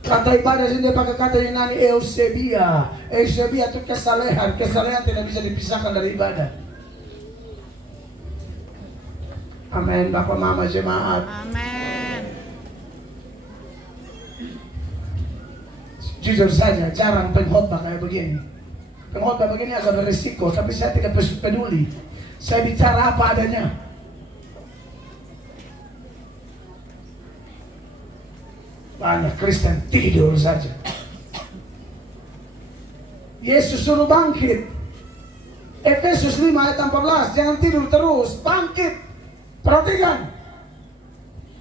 Kata ibadah sini pakai kata Yunani eusebia. Eusebia itu kesalehan. Kesalehan tidak bisa dipisahkan dari ibadah. Amin. Bapak Mama jemaat. Amin. Jujur saja, jarang pengkhotbah kayak begini. Pengkhotbah begini agak berisiko, tapi saya tidak peduli. Saya bicara apa adanya. Banyak Kristen tidur saja. Yesus suruh bangkit. Efesus 5 ayat 14. Jangan tidur terus, bangkit. Perhatikan.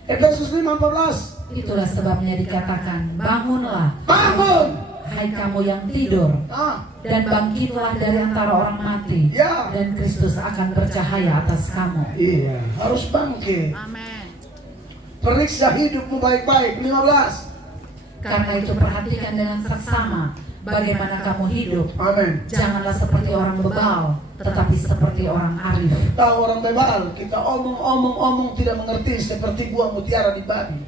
Efesus 5:14. Itulah sebabnya dikatakan, bangunlah. Bangun. Hai kamu yang tidur, dan bangkitlah dari antara orang mati, dan Kristus akan bercahaya atas kamu. Iya, harus bangkit. Amin. Periksa hidupmu baik-baik. 15. Karena itu perhatikan dengan seksama bagaimana kamu hidup. Amin. Janganlah seperti orang bebal, tetapi seperti orang arif. Tahu orang bebal, kita omong tidak mengerti, seperti buah mutiara di babi.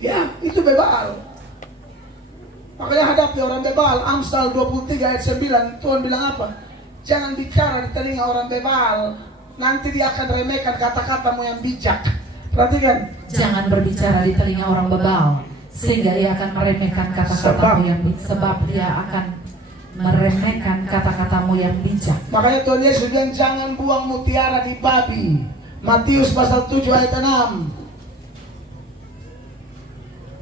Ya, itu bebal. Makanya hadapi orang bebal. Amsal 23 ayat 9, Tuhan bilang apa? Jangan bicara di telinga orang bebal, nanti dia akan remehkan kata-katamu yang bijak. Perhatikan. Jangan berbicara di telinga orang bebal, sehingga ia akan meremehkan kata-katamu yang bijak. Sebab dia akan meremehkan kata-katamu yang bijak. Makanya Tuhan Yesus bilang jangan buang mutiara di babi. Matius pasal 7 ayat 6.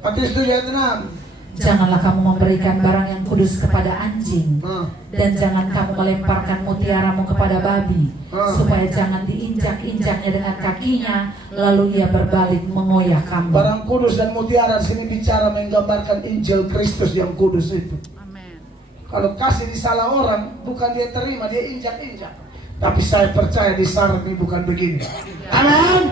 Matius 7 ayat 6. Janganlah kamu memberikan barang yang kudus kepada anjing, dan jangan kamu melemparkan mutiaramu kepada babi, supaya jangan diinjak-injaknya dengan kakinya, lalu ia berbalik mengoyak kamu. Barang kudus dan mutiara sini bicara menggambarkan Injil Kristus yang kudus itu. Amin. Kalau kasih di salah orang, bukan dia terima, dia injak-injak. Tapi saya percaya di saat ini bukan begini. Amin.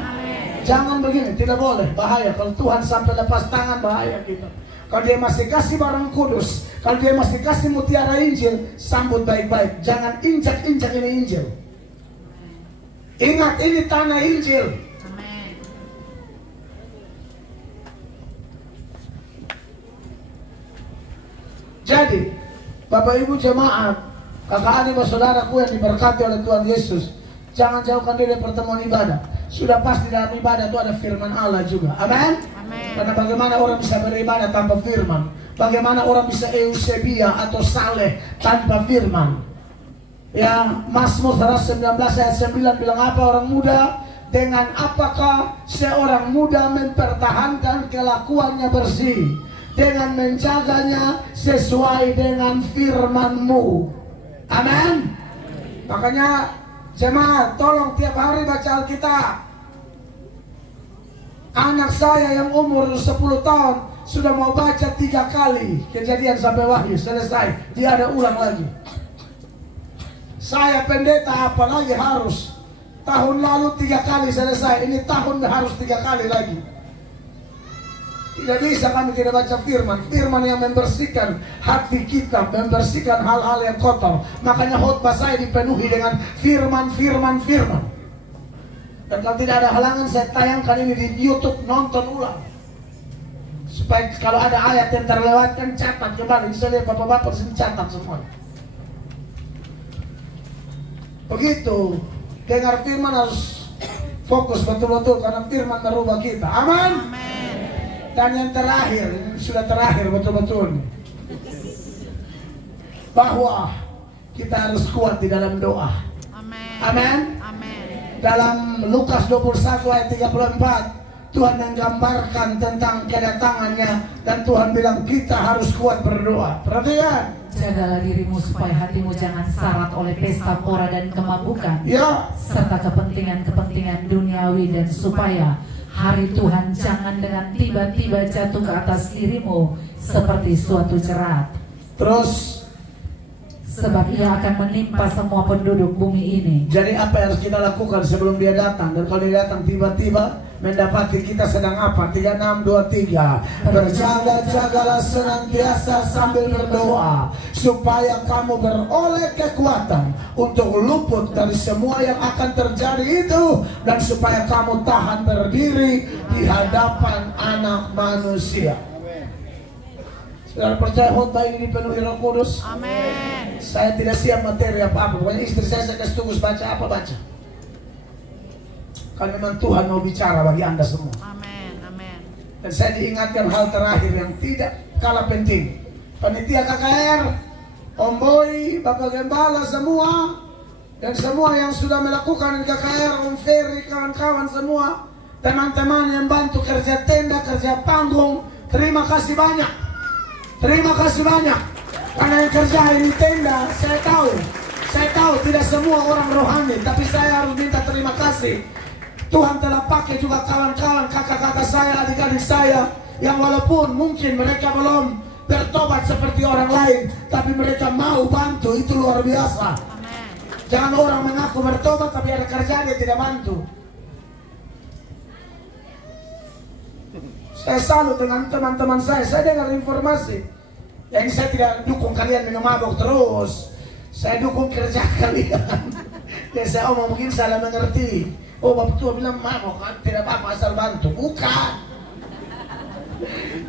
Jangan begini, tidak boleh, bahaya. Kalau Tuhan sampai lepas tangan, bahaya kita. Kalau dia masih kasih barang kudus, kalau dia masih kasih mutiara Injil, sambut baik-baik. Jangan injak-injak ini Injil. Ingat, ini tanah Injil. Amin. Jadi, Bapak Ibu jemaat, kakak adik saudaraku yang diberkati oleh Tuhan Yesus, jangan jauhkan diri dari pertemuan ibadah. Sudah pasti dalam ibadah itu ada firman Allah juga. Amin. Karena bagaimana orang bisa beribadah tanpa firman? Bagaimana orang bisa eusebia atau saleh tanpa firman? Ya, Mazmur 119 ayat 9 bilang apa orang muda? Dengan apakah seorang muda mempertahankan kelakuannya bersih? Dengan menjaganya sesuai dengan firman-Mu. Amin. Makanya jemaat, tolong tiap hari baca Alkitab. Anak saya yang umur 10 tahun sudah mau baca 3 kali Kejadian sampai Wahyu, selesai. Dia ada ulang lagi. Saya pendeta apalagi harus. Tahun lalu 3 kali selesai. Ini tahun harus 3 kali lagi. Tidak bisa kami tidak baca firman. Firman yang membersihkan hati kita, membersihkan hal-hal yang kotor. Makanya khotbah saya dipenuhi dengan firman. Dan kalau tidak ada halangan, saya tayangkan ini di YouTube, nonton ulang. Supaya kalau ada ayat yang terlewatkan, catat kembali. Bisa lihat bapak-bapak di sini catat semua. Begitu, dengar firman harus fokus betul-betul karena firman merubah kita. Amin. Dan yang terakhir, ini sudah terakhir betul-betul, bahwa kita harus kuat di dalam doa. Amin. Dalam Lukas 21 ayat 34, Tuhan menggambarkan tentang kedatangannya dan Tuhan bilang kita harus kuat berdoa. Perhatikan. Jagalah dirimu supaya hatimu jangan syarat oleh pesta pora dan kemabukan, Ya. serta kepentingan-kepentingan duniawi, dan supaya hari Tuhan jangan dengan tiba-tiba jatuh ke atas dirimu seperti suatu jerat. Terus, Sebab ia akan menimpa semua penduduk bumi ini. jadi apa yang harus kita lakukan sebelum dia datang? Dan kalau dia datang tiba-tiba mendapati kita sedang apa? 3623. Berjaga-jagalah senantiasa sambil berdoa, supaya kamu beroleh kekuatan untuk luput dari semua yang akan terjadi itu, dan supaya kamu tahan berdiri di hadapan Anak Manusia. Saudara percaya khotbah ini dipenuhi Roh Kudus? Amin. Saya tidak siap materi apa-apa. Pokoknya istri saya kasih tugas baca apa baca. Kalau memang Tuhan mau bicara bagi Anda semua. Amin. Amin. Dan saya diingatkan hal terakhir yang tidak kalah penting. Panitia KKR, Om Boy, Bapak Gembala semua, dan semua yang sudah melakukan di KKR, Om Ferry, kawan-kawan semua, teman-teman yang bantu kerja tenda, kerja panggung, terima kasih banyak. Terima kasih banyak. Karena yang kerja ini tenda, saya tahu tidak semua orang rohani, tapi saya harus minta terima kasih. Tuhan telah pakai juga kawan-kawan, kakak-kakak saya, adik-adik saya, yang walaupun mungkin mereka belum bertobat seperti orang lain, tapi mereka mau bantu, itu luar biasa. Jangan orang mengaku bertobat tapi ada kerjaan dia tidak bantu. Saya salut dengan teman-teman saya dengar informasi. Yang saya tidak dukung kalian minum mabok terus. Saya dukung kerja kalian. Dan saya mungkin salah mengerti. Oh, Bapak Tua bilang mabok kan tidak apa-apa asal bantu. Bukan.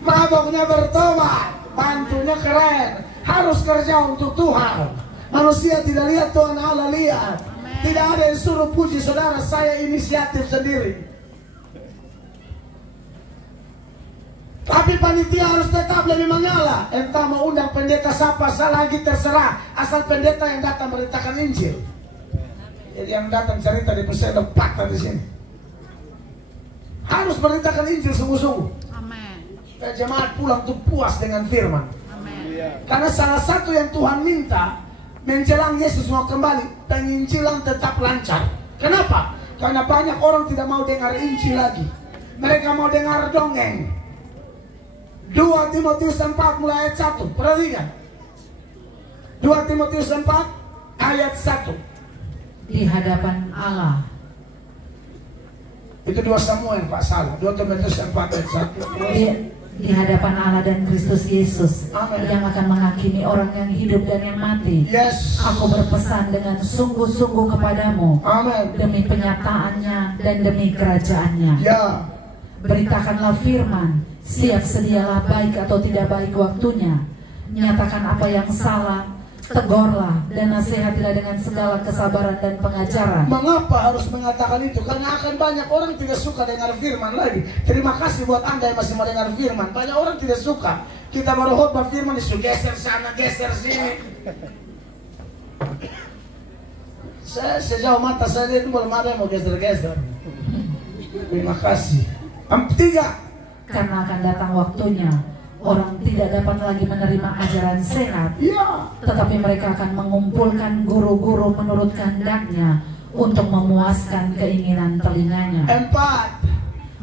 Maboknya bertobat, bantunya keren. Harus kerja untuk Tuhan. Manusia tidak lihat, Tuhan Allah lihat. Tidak ada yang suruh puji saudara, saya inisiatif sendiri. Tapi panitia harus tetap lebih menyala. Entah mau undang pendeta siapa lagi terserah, asal pendeta yang datang beritakan Injil. Jadi yang datang cerita di Pusat patah di sini. Harus beritakan Injil sungguh-sungguh. Amin. Dan jemaat pulang tuh puas dengan firman. Amin. Karena salah satu yang Tuhan minta menjelang Yesus mau kembali, penginjilan tetap lancar. Kenapa? Karena banyak orang tidak mau dengar Injil lagi. Mereka mau dengar dongeng. 2 Timotius 4 mulai ayat 1. Perhatikan. 2 Timotius 4 ayat 1. Di hadapan Allah. Itu 2 Samuel Pak salah. 2 Timotius 4 ayat 1. Di hadapan Allah dan Kristus Yesus. Amen. Yang akan menghakimi orang yang hidup dan yang mati. Yes. Aku berpesan dengan sungguh-sungguh kepadamu. Amin. Demi penyataannya dan demi kerajaannya. Ya. Beritakanlah firman. Siap sedialah baik atau tidak baik waktunya. Nyatakan apa yang salah, tegurlah dan nasihatilah dengan segala kesabaran dan pengajaran. Mengapa harus mengatakan itu? Karena akan banyak orang tidak suka dengar firman lagi. Terima kasih buat Anda yang masih mau dengar firman. Banyak orang tidak suka. Kita baru khotbah firman disuruh geser sana, geser sini. Saya sejauh mata saya itu belum ada yang mau geser-geser. Terima kasih. 3. Karena akan datang waktunya orang tidak dapat lagi menerima ajaran sehat, Ya. tetapi mereka akan mengumpulkan guru-guru menurut kehendaknya untuk memuaskan keinginan telinganya. 4.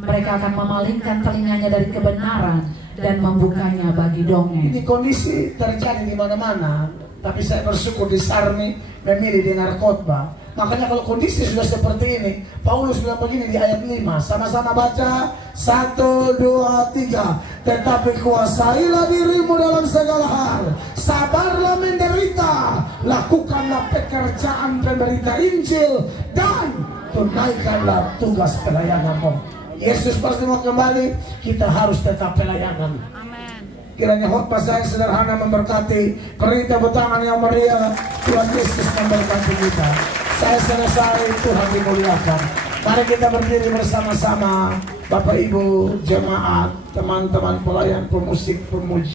Mereka akan memalingkan telinganya dari kebenaran dan membukanya bagi dongeng. Ini kondisi terjadi di mana-mana. Tapi saya bersyukur di Sarmi memilih dengar khotbah. Makanya kalau kondisi sudah seperti ini, Paulus bilang begini di ayat 5. Sama-sama baca. 1, 2, 3. Tetapi kuasailah dirimu dalam segala hal. Sabarlah menderita. Lakukanlah pekerjaan pemberita Injil. Dan tunaikanlah tugas pelayananmu. Yesus pasti mau kembali. Kita harus tetap pelayanan. Kiranya khotbah saya sederhana memberkati, perintah bertangan yang meriah. Tuhan Yesus memberkati kita. Saya selesai, Tuhan dimuliakan. Mari kita berdiri bersama-sama, Bapak Ibu, jemaat, teman-teman pelayan, pemusik, pemuji.